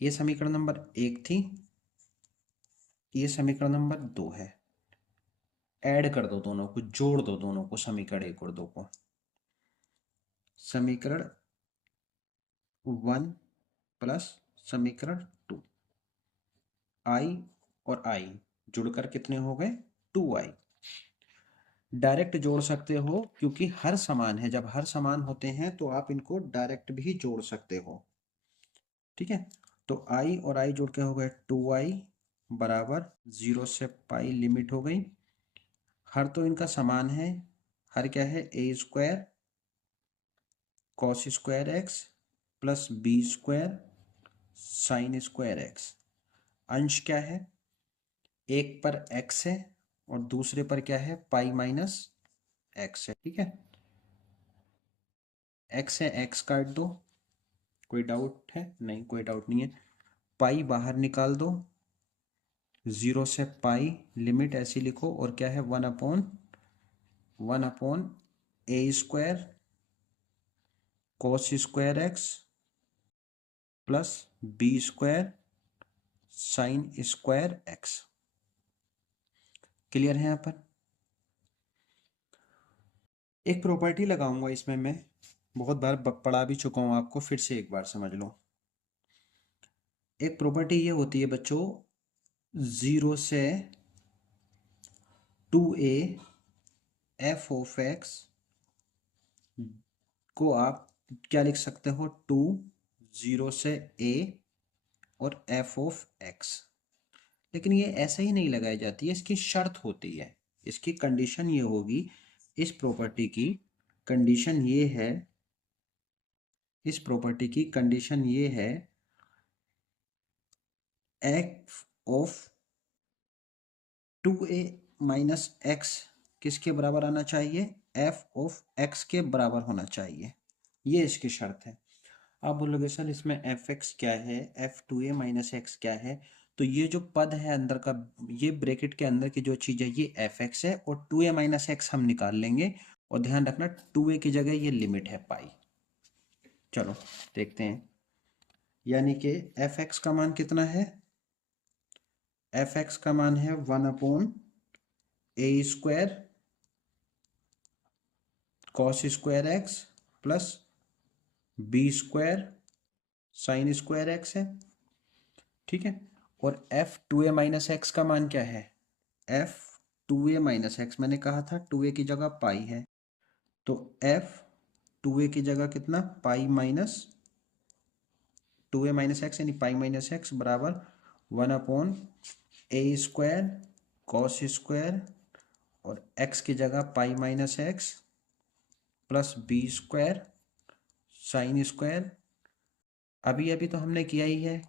ये समीकरण नंबर 1 थी, ये समीकरण नंबर 2 है। ऐड कर दो दोनों को, जोड़ दो दोनों को, समीकरण 1 और 2 को। समीकरण 1 प्लस समीकरण 2, आई और आई जुड़कर कितने हो गए, 2i। डायरेक्ट जोड़ सकते हो क्योंकि हर समान है, जब हर समान होते हैं तो आप इनको डायरेक्ट भी जोड़ सकते हो, ठीक है। तो आई और आई जोड़ के हो गए 2i बराबर 0 से पाई, लिमिट हो गई, हर तो इनका समान है, हर क्या है, A square cos square x plus B square sine square X. अंश क्या है, एक पर एक्स है और दूसरे पर क्या है, पाई माइनस एक्स है, ठीक है। एक्स है, एक्स काट दो, कोई डाउट है, नहीं कोई डाउट नहीं है। पाई बाहर निकाल दो, 0 से पाई, लिमिट ऐसी लिखो, और क्या है, 1 अपॉन ए square cos square x plus B square sine square X. Clear है यहाँ पर। एक प्रॉपर्टी लगाऊंगा इसमें, मैं बहुत बार पढ़ा भी चुका हूँ आपको, फिर से एक बार समझ लो। एक प्रॉपर्टी ये होती है बच्चों, 0 से 2a एफ ऑफ एक्स को आप क्या लिख सकते हो, 0 से a और एफ ऑफ एक्स। लेकिन ये ऐसे ही नहीं लगाई जाती है, इसकी शर्त होती है, इसकी कंडीशन ये होगी, इस प्रॉपर्टी की कंडीशन ये है, इस प्रॉपर्टी की कंडीशन ये है, F of 2a minus x किसके बराबर आना चाहिए, एफ ऑफ एक्स के बराबर होना चाहिए, ये इसकी शर्त है। आप बोलोगे सर इसमें एफ एक्स क्या है, एफ 2a माइनस एक्स क्या है, तो ये जो पद है अंदर का, ये ब्रैकेट के अंदर की जो चीज़ है ये एफ एक्स है, और 2a माइनस एक्स हम निकाल लेंगे, और ध्यान रखना 2a की जगह ये लिमिट है पाई। चलो देखते हैं, यानी कि एफ एक्स का मान कितना है, एफ एक्स का मान है 1 अपॉन ए square cos square x plus B square sine square X है, ठीक है। और एफ 2a माइनस एक्स का मान क्या है, एफ 2a माइनस एक्स, मैंने कहा था 2a की जगह पाई है, तो एफ 2a की जगह कितना, pi minus 2a minus x, यानी पाई माइनस एक्स बराबर 1 अपॉन ए स्क्वायर कॉस स्क्वायर और एक्स की जगह pi minus x plus B square sine square. अभी अभी तो हमने किया ही है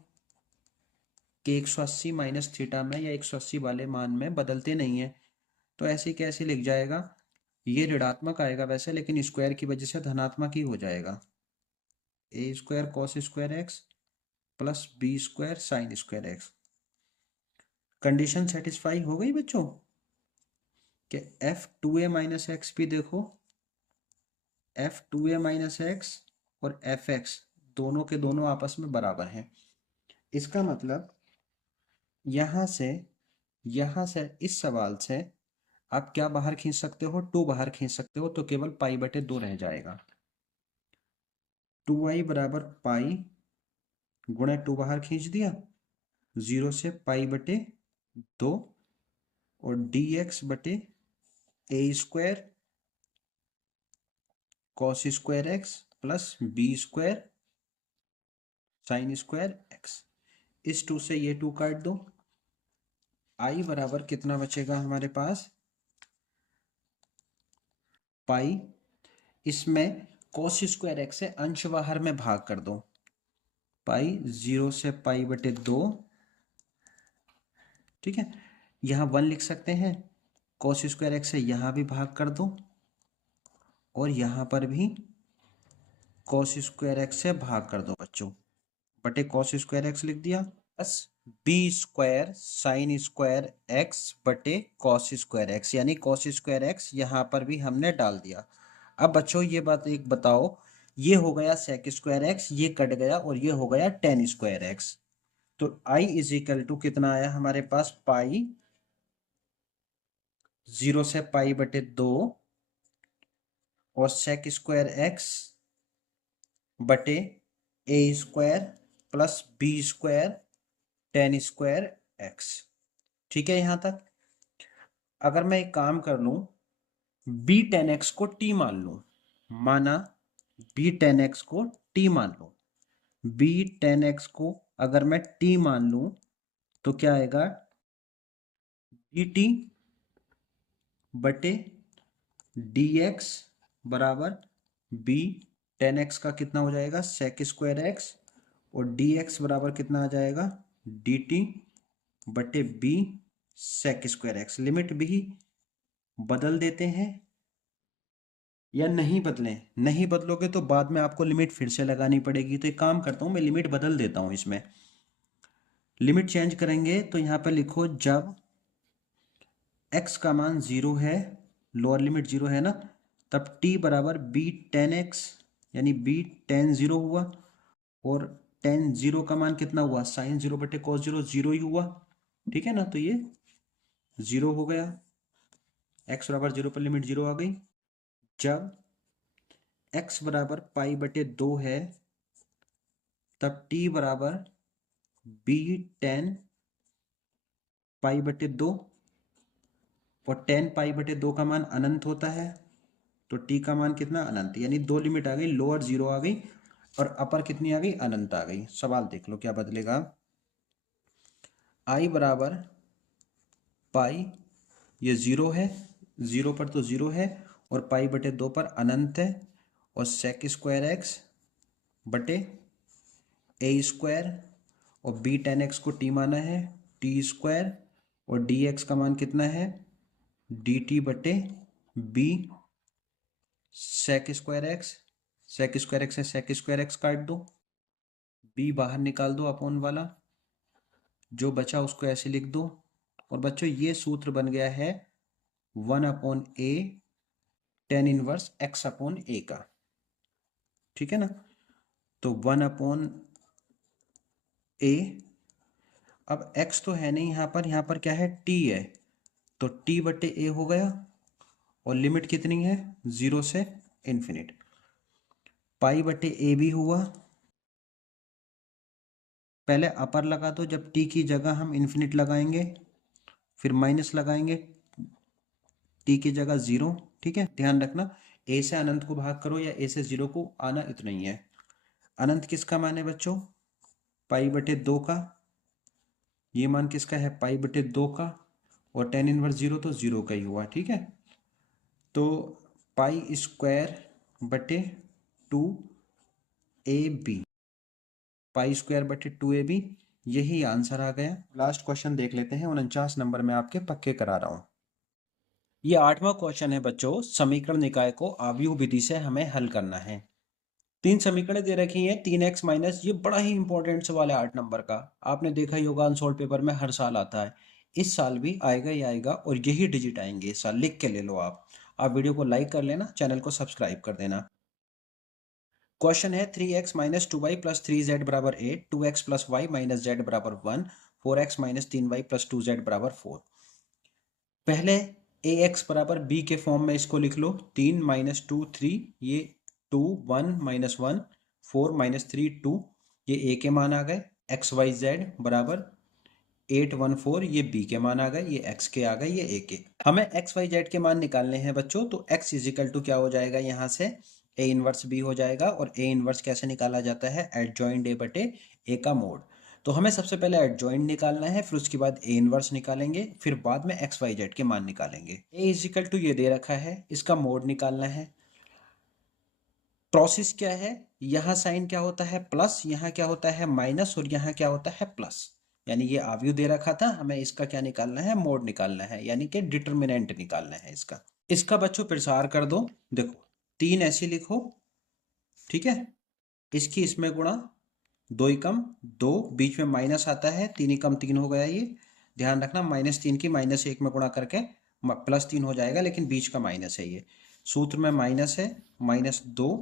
कि 180 माइनस थीटा में या 180 वाले मान में बदलते नहीं है, तो ऐसे कैसे लिख जाएगा, ये ऋणात्मक आएगा वैसे, लेकिन स्क्वायर की वजह से धनात्मक ही हो जाएगा, A square cos square x plus B square sine square X. Condition satisfy हो गई बच्चों, कि एफ 2a माइनस एक्स भी देखो, एफ 2a माइनस एक्स और एफ एक्स दोनों के दोनों आपस में बराबर हैं। इसका मतलब यहाँ से इस सवाल से आप क्या बाहर खींच सकते हो, 2 बाहर खींच सकते हो, तो केवल पाई बटे 2 रह जाएगा। 2i बराबर पाई गुणा 2 बाहर खींच दिया, 0 से पाई बटे 2 और dx बटे a square cos square x plus B square sine square x. इस 2 से ये 2 काट दो, i बराबर कितना बचेगा हमारे पास, पाई, इसमें कॉस स्क्वायर एक्स से अंश बाहर में भाग कर दो, पाई 0 से पाई बटे 2, ठीक है। यहाँ 1 लिख सकते हैं, कॉस स्क्वायर एक्स से यहाँ भी भाग कर दो और यहाँ पर भी कॉस स्क्वायर एक्स से भाग कर दो बच्चों, बटे कॉस स्क्वायर एक्स लिख दिया plus B square sine square x बटे कॉस स्क्वायर एक्स, यानी कॉस स्क्वायर एक्स यहाँ पर भी हमने डाल दिया। अब बच्चों ये बात एक बताओ, ये हो गया सेक स्क्वायर एक्स, ये कट गया और ये हो गया टेन स्क्वायर एक्स, तो आई इज इक्वल टू कितना आया हमारे पास, पाई 0 से पाई बटे 2 और सेक स्क्वायर एक्स बटे ए square plus B square tan square X. ठीक है यहां तक। अगर मैं एक काम कर लूं, बी टेन एक्स को टी मान लूं, माना बी टेन एक्स को टी मान लूं, बी टेन एक्स को अगर मैं टी मान लूं तो क्या आएगा, डी टी बटे डी एक्स बराबर बी टेन एक्स का कितना हो जाएगा, सेक स्क्वायर एक्स, और डी एक्स बराबर कितना आ जाएगा, डी टी बटे b sec square x. Limit भी बदल देते हैं या नहीं बदलें, नहीं बदलोगे तो बाद में आपको लिमिट फिर से लगानी पड़ेगी, तो एक काम करता हूं मैं लिमिट बदल देता हूं, इसमें लिमिट चेंज करेंगे तो यहां पर लिखो जब x का मान 0 है, लोअर लिमिट 0 है ना, तब t बराबर बी टेन एक्स, यानी बी टेन 0 हुआ, और टेन 0 का मान कितना हुआ, साइन 0 बटे कॉस 0, 0 ही हुआ, ठीक है ना, तो ये 0 हो गया, x बराबर 0 पर लिमिट 0 आ गई। जब x बराबर पाई बटे 2 है तब t बराबर बी टेन पाई बटे 2, और टेन पाई बटे 2 का मान अनंत होता है, तो t का मान कितना, अनंत, यानी दो लिमिट आ गई, लोअर 0 आ गई और अपर कितनी आ गई, अनंत आ गई। सवाल देख लो क्या बदलेगा, i बराबर पाई, ये 0 है, 0 पर तो 0 है और पाई बटे 2 पर अनंत है, और सेक स्क्वायर एक्स बटे ए स्क्वायर, और बी टेन एक्स को टी माना है, टी स्क्वायर, और डी एक्स का मान कितना है, डी टी बटे b sec square x, sec square x से सेक स्क्वायर एक्स काट दो, बी बाहर निकाल दो अपॉन वाला, जो बचा उसको ऐसे लिख दो, और बच्चों ये सूत्र बन गया है 1/a tan inverse x upon a का, ठीक है ना, तो 1/a, अब x तो है नहीं यहाँ पर क्या है, t है, तो t बटे a हो गया, और लिमिट कितनी है, 0 से इन्फिनिट, पाई बटे a भी हुआ, पहले अपर लगा दो, जब t की जगह हम इन्फिनिट लगाएंगे फिर माइनस लगाएंगे, t की जगह 0, ठीक है, ध्यान रखना a से अनंत को भाग करो या a से 0 को आना इतना ही है। अनंत किसका मान है बच्चों, पाई बटे 2 का, ये मान किसका है, पाई बटे 2 का, और टेन इनवर्स 0 तो 0 का ही हुआ, ठीक है, तो पाई स्क्वायर बटे 2ab, पाई स्क्वायर बटे 2ab, यही आंसर आ गया। लास्ट क्वेश्चन देख लेते हैं, 49 नंबर में आपके पक्के करा रहा हूं। ये 8वां क्वेश्चन है बच्चों, समीकरण निकाय को आव्यूह विधि से हमें हल करना है। 3 समीकरण दे रखी हैं, 3x माइनस, ये बड़ा ही इंपॉर्टेंट सवाल है 8 नंबर का, आपने देखा ही होगा अनसोल्व पेपर में हर साल आता है, इस साल भी आएगा ही आएगा, और यही डिजिट आएंगे इस साल, लिख के ले लो आप वीडियो को लाइक कर लेना, चैनल को सब्सक्राइब कर देना। क्वेश्चन है 3x minus 2y plus 3z बराबर 8, 2x plus Y minus Z बराबर 1, 4x minus 3y plus 2z बराबर 4। पहले ax बराबर b के फॉर्म में इसको लिख लो, 3 माइनस 2 3, ये 2 1 माइनस 1 4 माइनस 3 2, ये ए के मान आ गए। एक्स वाई जेड बराबर 814, ये बी के मान आ गए, ये एक्स के आ गए, ये ए के। हमें एक्स वाई जेड के मान निकालने हैं बच्चों, तो एक्स इजिकल टू क्या हो जाएगा यहाँ से, ए इनवर्स बी हो जाएगा। और ए इनवर्स कैसे निकाला जाता है, एडजॉइंट ए बटे ए का मोड। तो हमें सबसे पहले एडजॉइंट निकालना है, फिर उसके बाद ए इनवर्स निकालेंगे, फिर बाद में एक्स वाई जेड के मान निकालेंगे। ए इजिकल टू ये दे रखा है, इसका मोड निकालना है। प्रोसेस क्या है, यहाँ साइन क्या होता है प्लस, यहाँ क्या होता है माइनस, और यहाँ क्या होता है प्लस। यानी ये आव्यूह दे रखा था, हमें इसका क्या निकालना है, मोड निकालना है, यानी कि डिटर्मिनेंट निकालना है इसका। इसका बच्चों प्रसार कर दो, देखो 3 ऐसे लिखो, ठीक है। इसकी इसमें गुणा, 2 एकम 2, बीच में माइनस आता है, 3 एकम 3 हो गया ये। ध्यान रखना -3 की -1 में गुणा करके +3 हो जाएगा, लेकिन बीच का माइनस है ये। सूत्र में माइनस है, -2,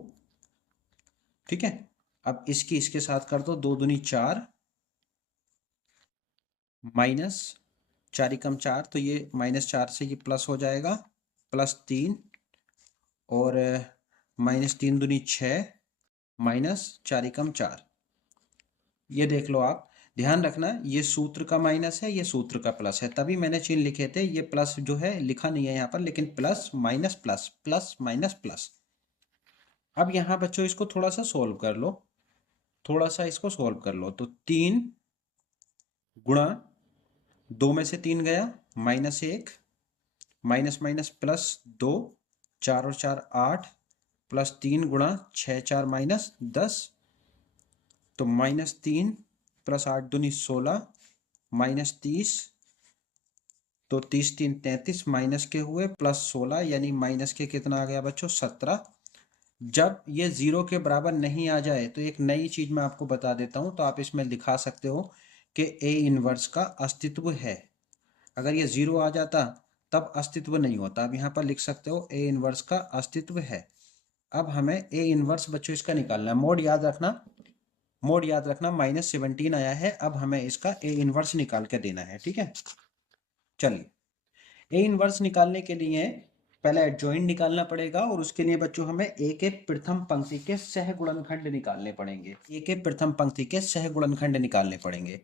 ठीक है। अब इसकी इसके साथ कर दो, 2 दूनी 4, माइनस 4 एकम 4, तो ये -4 से ये प्लस हो जाएगा, +3, और -3 दूनी 6, -4 एकम 4। ये देख लो आप, ध्यान रखना ये सूत्र का माइनस है, ये सूत्र का प्लस है, तभी मैंने चिन्ह लिखे थे। ये प्लस जो है लिखा नहीं है यहाँ पर, लेकिन plus minus plus, plus minus plus. अब यहाँ बच्चों इसको थोड़ा सा सोल्व कर लो, थोड़ा सा इसको सोल्व कर लो। तो 3 गुणा 2 में से 3 गया, -1, माइनस माइनस प्लस 2, 4 और 4 8, +3 गुणा 6 4 -10, तो -3 + 8 दूनी 16, -30, तो 30 3 33, माइनस के हुए +16, यानी माइनस के कितना आ गया बच्चों, 17। जब ये 0 के बराबर नहीं आ जाए, तो एक नई चीज मैं आपको बता देता हूं, तो आप इसमें दिखा सकते हो कि ए इनवर्स का अस्तित्व है। अगर ये 0 आ जाता तब अस्तित्व नहीं होता। अब यहाँ पर लिख सकते हो ए इनवर्स का अस्तित्व है। अब हमें ए इनवर्स बच्चों इसका निकालना है। मोड याद रखना, मोड याद रखना, -17 आया है। अब हमें इसका ए इनवर्स निकाल के देना है, ठीक है। चलिए, ए इनवर्स निकालने के लिए पहले एडजॉइंट निकालना पड़ेगा, और उसके लिए बच्चों हमें ए के प्रथम पंक्ति के सहगुणनखंड निकालने पड़ेंगे। ए के प्रथम पंक्ति के सहगुणनखंड निकालने पड़ेंगे।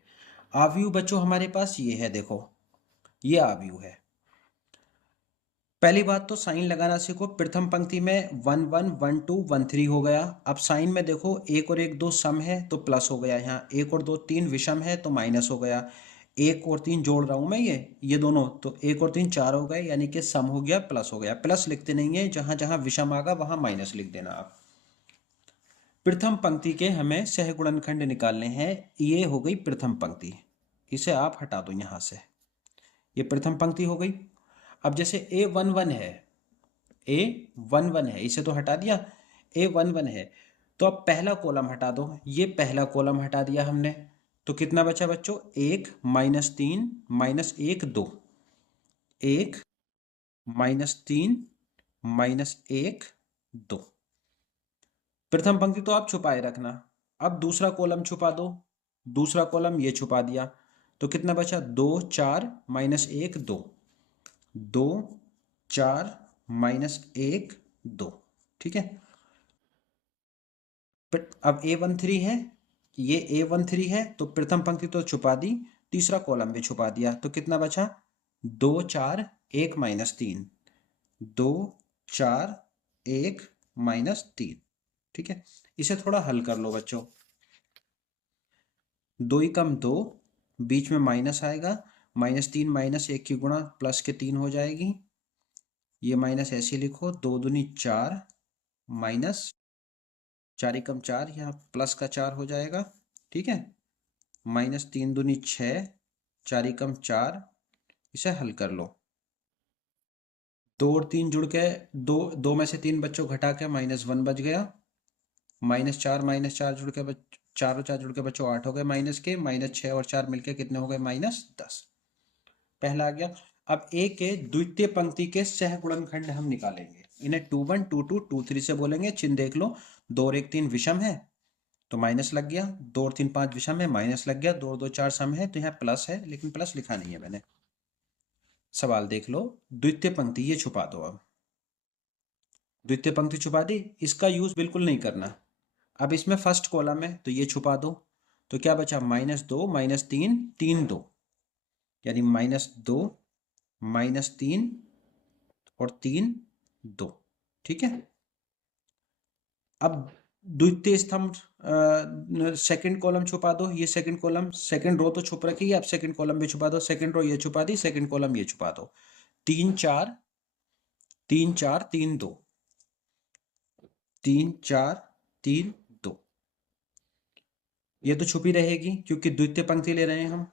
आव्यूह बच्चों हमारे पास ये है, देखो ये आव्यूह है। पहली बात तो साइन लगाना सीखो। प्रथम पंक्ति में 1 1 1 2 1 3 हो गया। अब साइन में देखो 1 और 1 2 सम है तो प्लस हो गया, यहाँ 1 और 2 3 विषम है तो माइनस हो गया। 1 और 3 जोड़ रहा हूं मैं, ये दोनों, तो 1 और 3 4 हो गए, यानी कि सम हो गया, प्लस हो गया। प्लस लिखते नहीं है, जहां जहां विषम आगा वहां माइनस लिख देना आप। प्रथम पंक्ति के हमें सहगुणनखंड निकालने हैं। ये हो गई प्रथम पंक्ति, इसे आप हटा दो यहां से, ये प्रथम पंक्ति हो गई। अब जैसे A11 है, A11 है, इसे तो हटा दिया, A11 है, तो अब पहला कॉलम हटा दो, ये पहला कॉलम हटा दिया हमने, तो कितना बचा बच्चों, 1 -3 -1 2, 1 -3 -1 2। प्रथम पंक्ति तो आप छुपाए रखना। अब दूसरा कॉलम छुपा दो, दूसरा कॉलम ये छुपा दिया, तो कितना बचा, 2 4 -1 2, 2 4 -1 2, ठीक है। अब A13 है, ये A13 है, तो प्रथम पंक्ति तो छुपा दी, तीसरा कॉलम भी छुपा दिया, तो कितना बचा, 2 4 1 -3, 2 4 1 -3, ठीक है। इसे थोड़ा हल कर लो बच्चों, 2 एकम 2, बीच में माइनस आएगा, -3 -1 की गुणा प्लस के 3 हो जाएगी, ये माइनस ऐसे लिखो, 2 दूनी 4 माइनस 4 एकम 4, यहाँ प्लस का 4 हो जाएगा, ठीक है। -3 दूनी 6, 4 एकम 4, इसे हल कर लो। 2 और 3 जुड़ के, दो में से 3 बच्चों घटा के -1 बच गया, -4 जुड़ के 4 और 4 जुड़ के बच्चों 8 हो गए माइनस के, -6 और 4 मिलके कितने हो गए, -10। पहला आ गया। अब ए के द्वितीय पंक्ति के सहगुणनखंड हम निकालेंगे। इन्हें 2 1 2 2 2 3 से बोलेंगे। चिन्ह देख लो, 2 और 1 3 विषम है तो माइनस लग गया, 2 और 3 5 विषम है, माइनस लग गया, 2 और 2 4 सम है, तो यहाँ प्लस है, लेकिन प्लस लिखा नहीं है मैंने। सवाल देख लो, द्वितीय पंक्ति ये छुपा दो। अब द्वितीय पंक्ति छुपा दी, इसका यूज बिल्कुल नहीं करना, अब इसमें फर्स्ट कॉलम है तो ये छुपा दो, तो क्या बचा -2 -3 3 2, यानी -2 -3 और 3 2। ठीक है। अब द्वितीय स्तंभ सेकंड कॉलम छुपा दो, ये सेकंड कॉलम सेकंड रो तो छुप रखी है, अब सेकंड कॉलम भी छुपा दो, सेकंड रो ये छुपा दी, सेकंड कॉलम ये छुपा दो। 3 4 3 4 3 2, 3 4 3 2, ये तो छुपी रहेगी क्योंकि द्वितीय पंक्ति ले रहे हैं हम।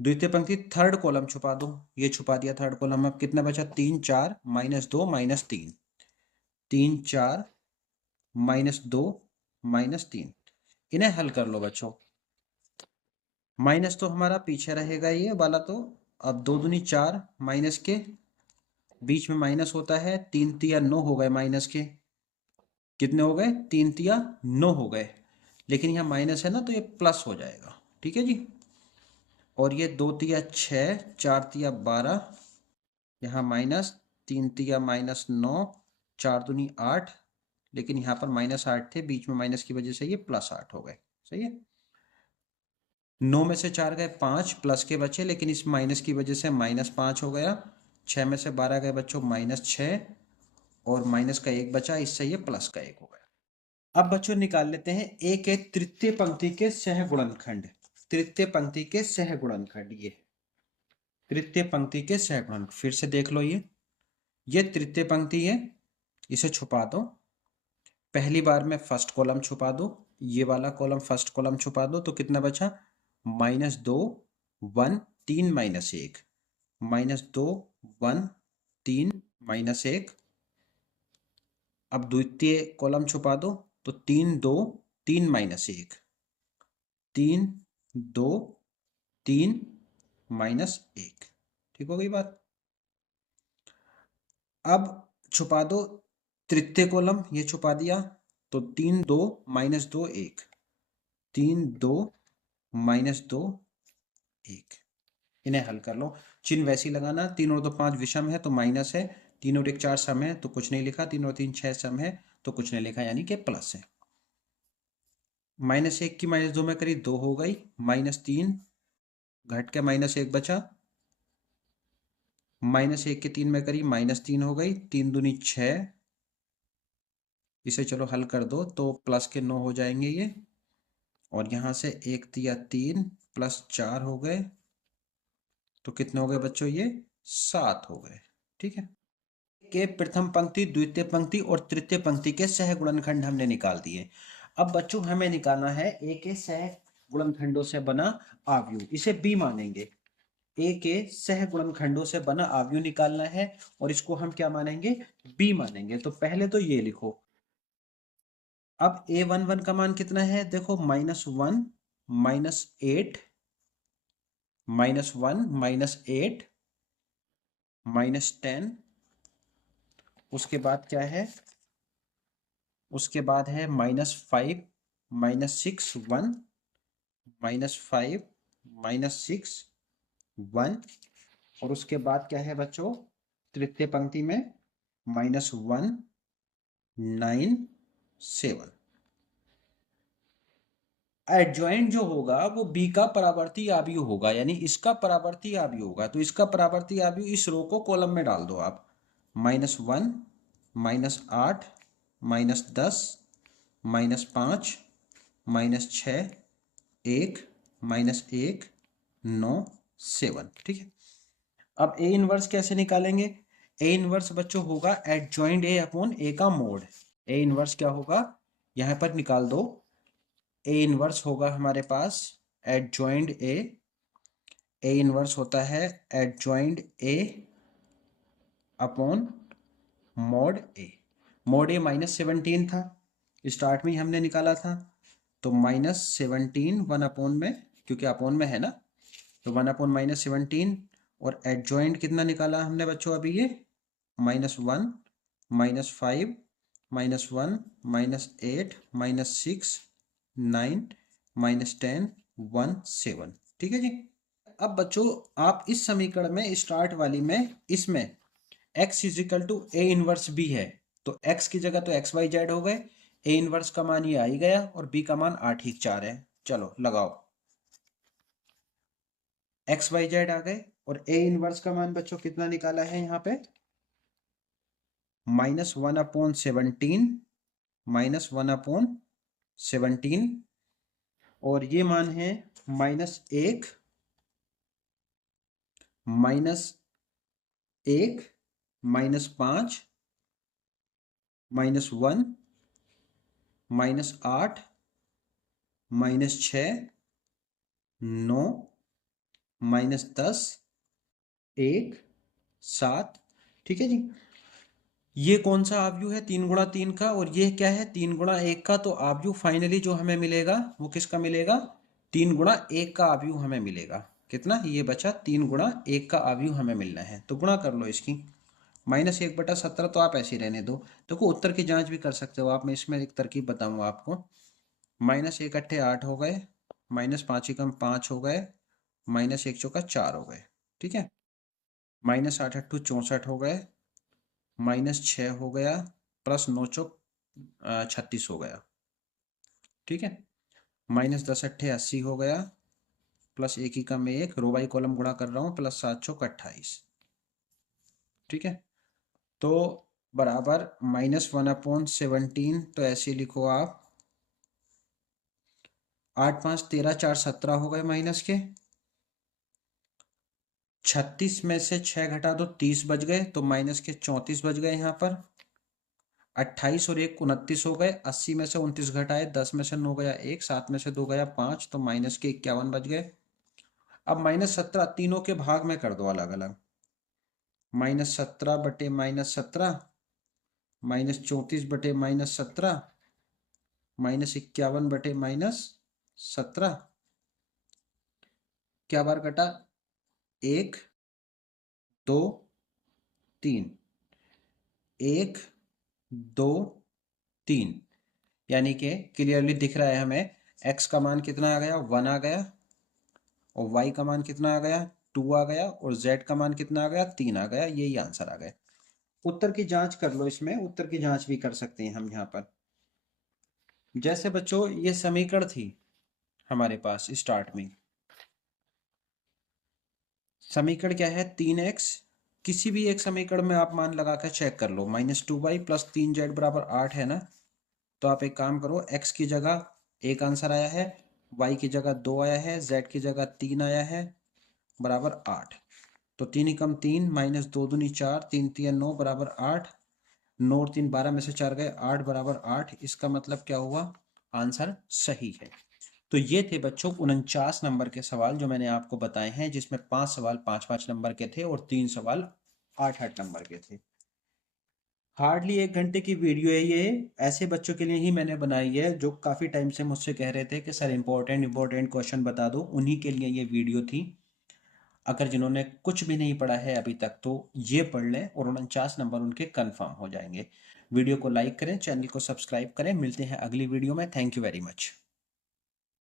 द्वितीय पंक्ति थर्ड कॉलम छुपा दो, ये छुपा दिया थर्ड कॉलम। अब कितना बचा 3 4 -2 -3, 3 4 -2 -3। इन्हें हल कर लो बच्चों। माइनस तो हमारा पीछे रहेगा ये वाला, तो अब 2 दूनी 4, माइनस के बीच में माइनस होता है, 3 तिया 9 हो गए माइनस के। कितने हो गए 3 तिया 9 हो गए, लेकिन यहाँ माइनस है ना तो ये प्लस हो जाएगा। ठीक है जी। और ये 2 तिया 6, 4 तिया 12, यहाँ माइनस, 3 तिया -9, 4 दूनी 8, लेकिन यहाँ पर -8 थे, बीच में माइनस की वजह से ये +8 हो गए। सही है। 9 में से 4 गए 5, प्लस के बचे, लेकिन इस माइनस की वजह से -5 हो गया। 6 में से 12 गए बच्चों -6, और माइनस का 1 बचा, इससे ये प्लस का 1 हो गया। अब बच्चों निकाल लेते हैं ए के तृतीय पंक्ति के सहगुणनखंड। तृतीय पंक्ति के सहगुणनखंड, ये तृतीय पंक्ति के सहगुणनखंड फिर से देख लो। ये तृतीय पंक्ति है, इसे छुपा दो। पहली बार में फर्स्ट कॉलम छुपा दो, ये वाला कॉलम फर्स्ट कॉलम छुपा दो, तो कितना बचा -2 1 3 -1, -2 1 3 -1। अब द्वितीय कॉलम छुपा दो, तो 3 2 3 -1, 3 2 3 -1। ठीक हो गई बात। अब छुपा दो तृतीय कॉलम, ये छुपा दिया, तो 3 2 -2 1, 3 2 -2 1। इन्हें हल कर लो। चिन्ह वैसे ही लगाना, 3 और 2 5 विषम है तो माइनस है, 3 और 1 4 सम है तो कुछ नहीं लिखा, 3 और 3 6 सम है तो कुछ नहीं लिखा, यानी कि प्लस है। -1 की -2 में करी 2 हो गई, -3 घट के -1 बचा, -1 के 3 में करी -3 हो गई, 3 दूनी 6, इसे चलो हल कर दो तो प्लस के 9 हो जाएंगे ये, और यहाँ से 1 तिया 3 +4 हो गए, तो कितने हो गए बच्चों ये 7 हो गए। ठीक है। के प्रथम पंक्ति द्वितीय पंक्ति और तृतीय पंक्ति के सहगुणनखंड हमने निकाल दिए। अब बच्चों हमें निकालना है ए के सहगुणनखंडों से बना आव्यूह, इसे बी मानेंगे। ए के सहगुणनखंडों से बना आव्यूह निकालना है, और इसको हम क्या मानेंगे बी मानेंगे। तो पहले तो ये लिखो। अब a11 का मान कितना है देखो, -1 -8 -1 -8 -10। उसके बाद क्या है, उसके बाद है -5 -6 1 -5 -6 1। और उसके बाद क्या है बच्चों तृतीय पंक्ति में -1 9 7। एडजॉइंट जो होगा वो बी का परावर्ती आव्यूह होगा, यानी इसका परावर्ती आव्यूह होगा। तो इसका परावर्ती आव्यूह इस रो को कॉलम में डाल दो आप। -1 -8 -10 -5 -6 1 -1 9 7। ठीक है। अब ए इनवर्स कैसे निकालेंगे। ए इनवर्स बच्चों होगा एडजॉइंट ए अपॉन ए का मोड। ए इनवर्स क्या होगा, यहां पर निकाल दो। ए इनवर्स होगा हमारे पास एडजॉइंट ए, ए इनवर्स होता है adjoint A upon mod A. Mod A -17 था, स्टार्ट में ही हमने निकाला था, तो -17 1 अपॉन में, क्योंकि अपॉन में है ना, तो 1 अपॉन -17। और एडजॉइंट कितना निकाला हमने बच्चों अभी, ये -1 -5 -1 -8 -6 9 -10 1 7। ठीक है जी। अब बच्चों आप इस समीकरण में स्टार्ट वाली में इसमें x is equal to a inverse b है, तो x की जगह तो एक्स वाई जेड हो गए, ए इनवर्स का मान ये आ ही गया और बी का मान 8 है। चलो लगाओ, एक्स वाई जेड आ गए और ए इनवर्स का मान बच्चों कितना निकाला है यहाँ पे, -1/17, -1/17 और ये मान है -1, -1, -5, -1, -8, -6, 9, -10, 1, 7। ठीक है जी। ये कौन सा आव्यू है 3 × 3 का, और ये क्या है 3 × 1 का। तो आव्यू फाइनली जो हमें मिलेगा वो किसका मिलेगा, 3 × 1 का आव्यू हमें मिलेगा। कितना ये बचा, 3 × 1 का आव्यू हमें मिलना है। तो गुणा कर लो इसकी, -1/17 तो आप ऐसे ही रहने दो। देखो उत्तर की जांच भी कर सकते हो आप, मैं इसमें एक तरकीब बताऊंगा आपको। -1 × 8 हो गए, -5 × 5 हो गए, -1 × 4 हो गए। ठीक है, -8 × 64 हो गए, -6 हो गया, +9 × 36 हो गया। ठीक है, -10 × 80 हो गया, +1 × 1, रो बाई कॉलम गुणा कर रहा हूँ, +7 × 28। ठीक है, तो बराबर -1/17। तो ऐसे लिखो आप, 8 5 13 4 17 हो गए माइनस के, 36 में से 6 घटा दो 30 बच गए, तो माइनस के 34 बच गए यहाँ पर। 28 और 1 29 हो गए, 80 में से 29 घटाए, 10 में से 9 गया 1, 7 में से 2 गया 5, तो माइनस के 51 बच गए। अब -17 तीनों के भाग में कर दो अलग अलग, -17 बटे -17, -34 बटे -17, -51 बटे -17। क्या बार कटा, 1 2 3, 1 2 3, यानी कि क्लियरली दिख रहा है हमें x का मान कितना आ गया, 1 आ गया, और y का मान कितना आ गया, 2 आ गया, और z का मान कितना आ गया, 3 आ गया। यही आंसर आ गए। उत्तर की जांच कर लो, इसमें उत्तर की जांच भी कर सकते हैं हम यहाँ पर। जैसे बच्चों ये समीकरण थी हमारे पास स्टार्ट में, समीकरण क्या है 3x, किसी भी एक समीकरण में आप मान लगा कर चेक कर लो, -2y + 3z = 8 है ना। तो आप एक काम करो, x की जगह 1 आंसर आया है, y की जगह 2 आया है, z की जगह 3 आया है, बराबर 8। तो 3 × 3 -2 दूनी 4, 3 3 9 बराबर 8, 9 और 3 12 में से 4 गए 8 बराबर 8। इसका मतलब क्या हुआ, आंसर सही है। तो ये थे बच्चों 49 नंबर के सवाल जो मैंने आपको बताए हैं, जिसमें 5 सवाल 5 नंबर के थे और 3 सवाल 8 नंबर के थे। हार्डली 1 घंटे की वीडियो है ये, ऐसे बच्चों के लिए ही मैंने बनाई है जो काफ़ी टाइम से मुझसे कह रहे थे कि सर इंपॉर्टेंट क्वेश्चन बता दो, उन्हीं के लिए ये वीडियो थी। अगर जिन्होंने कुछ भी नहीं पढ़ा है अभी तक तो ये पढ़ लें और 49 नंबर उनके कंफर्म हो जाएंगे। वीडियो को लाइक करें, चैनल को सब्सक्राइब करें। मिलते हैं अगली वीडियो में। Thank you very much.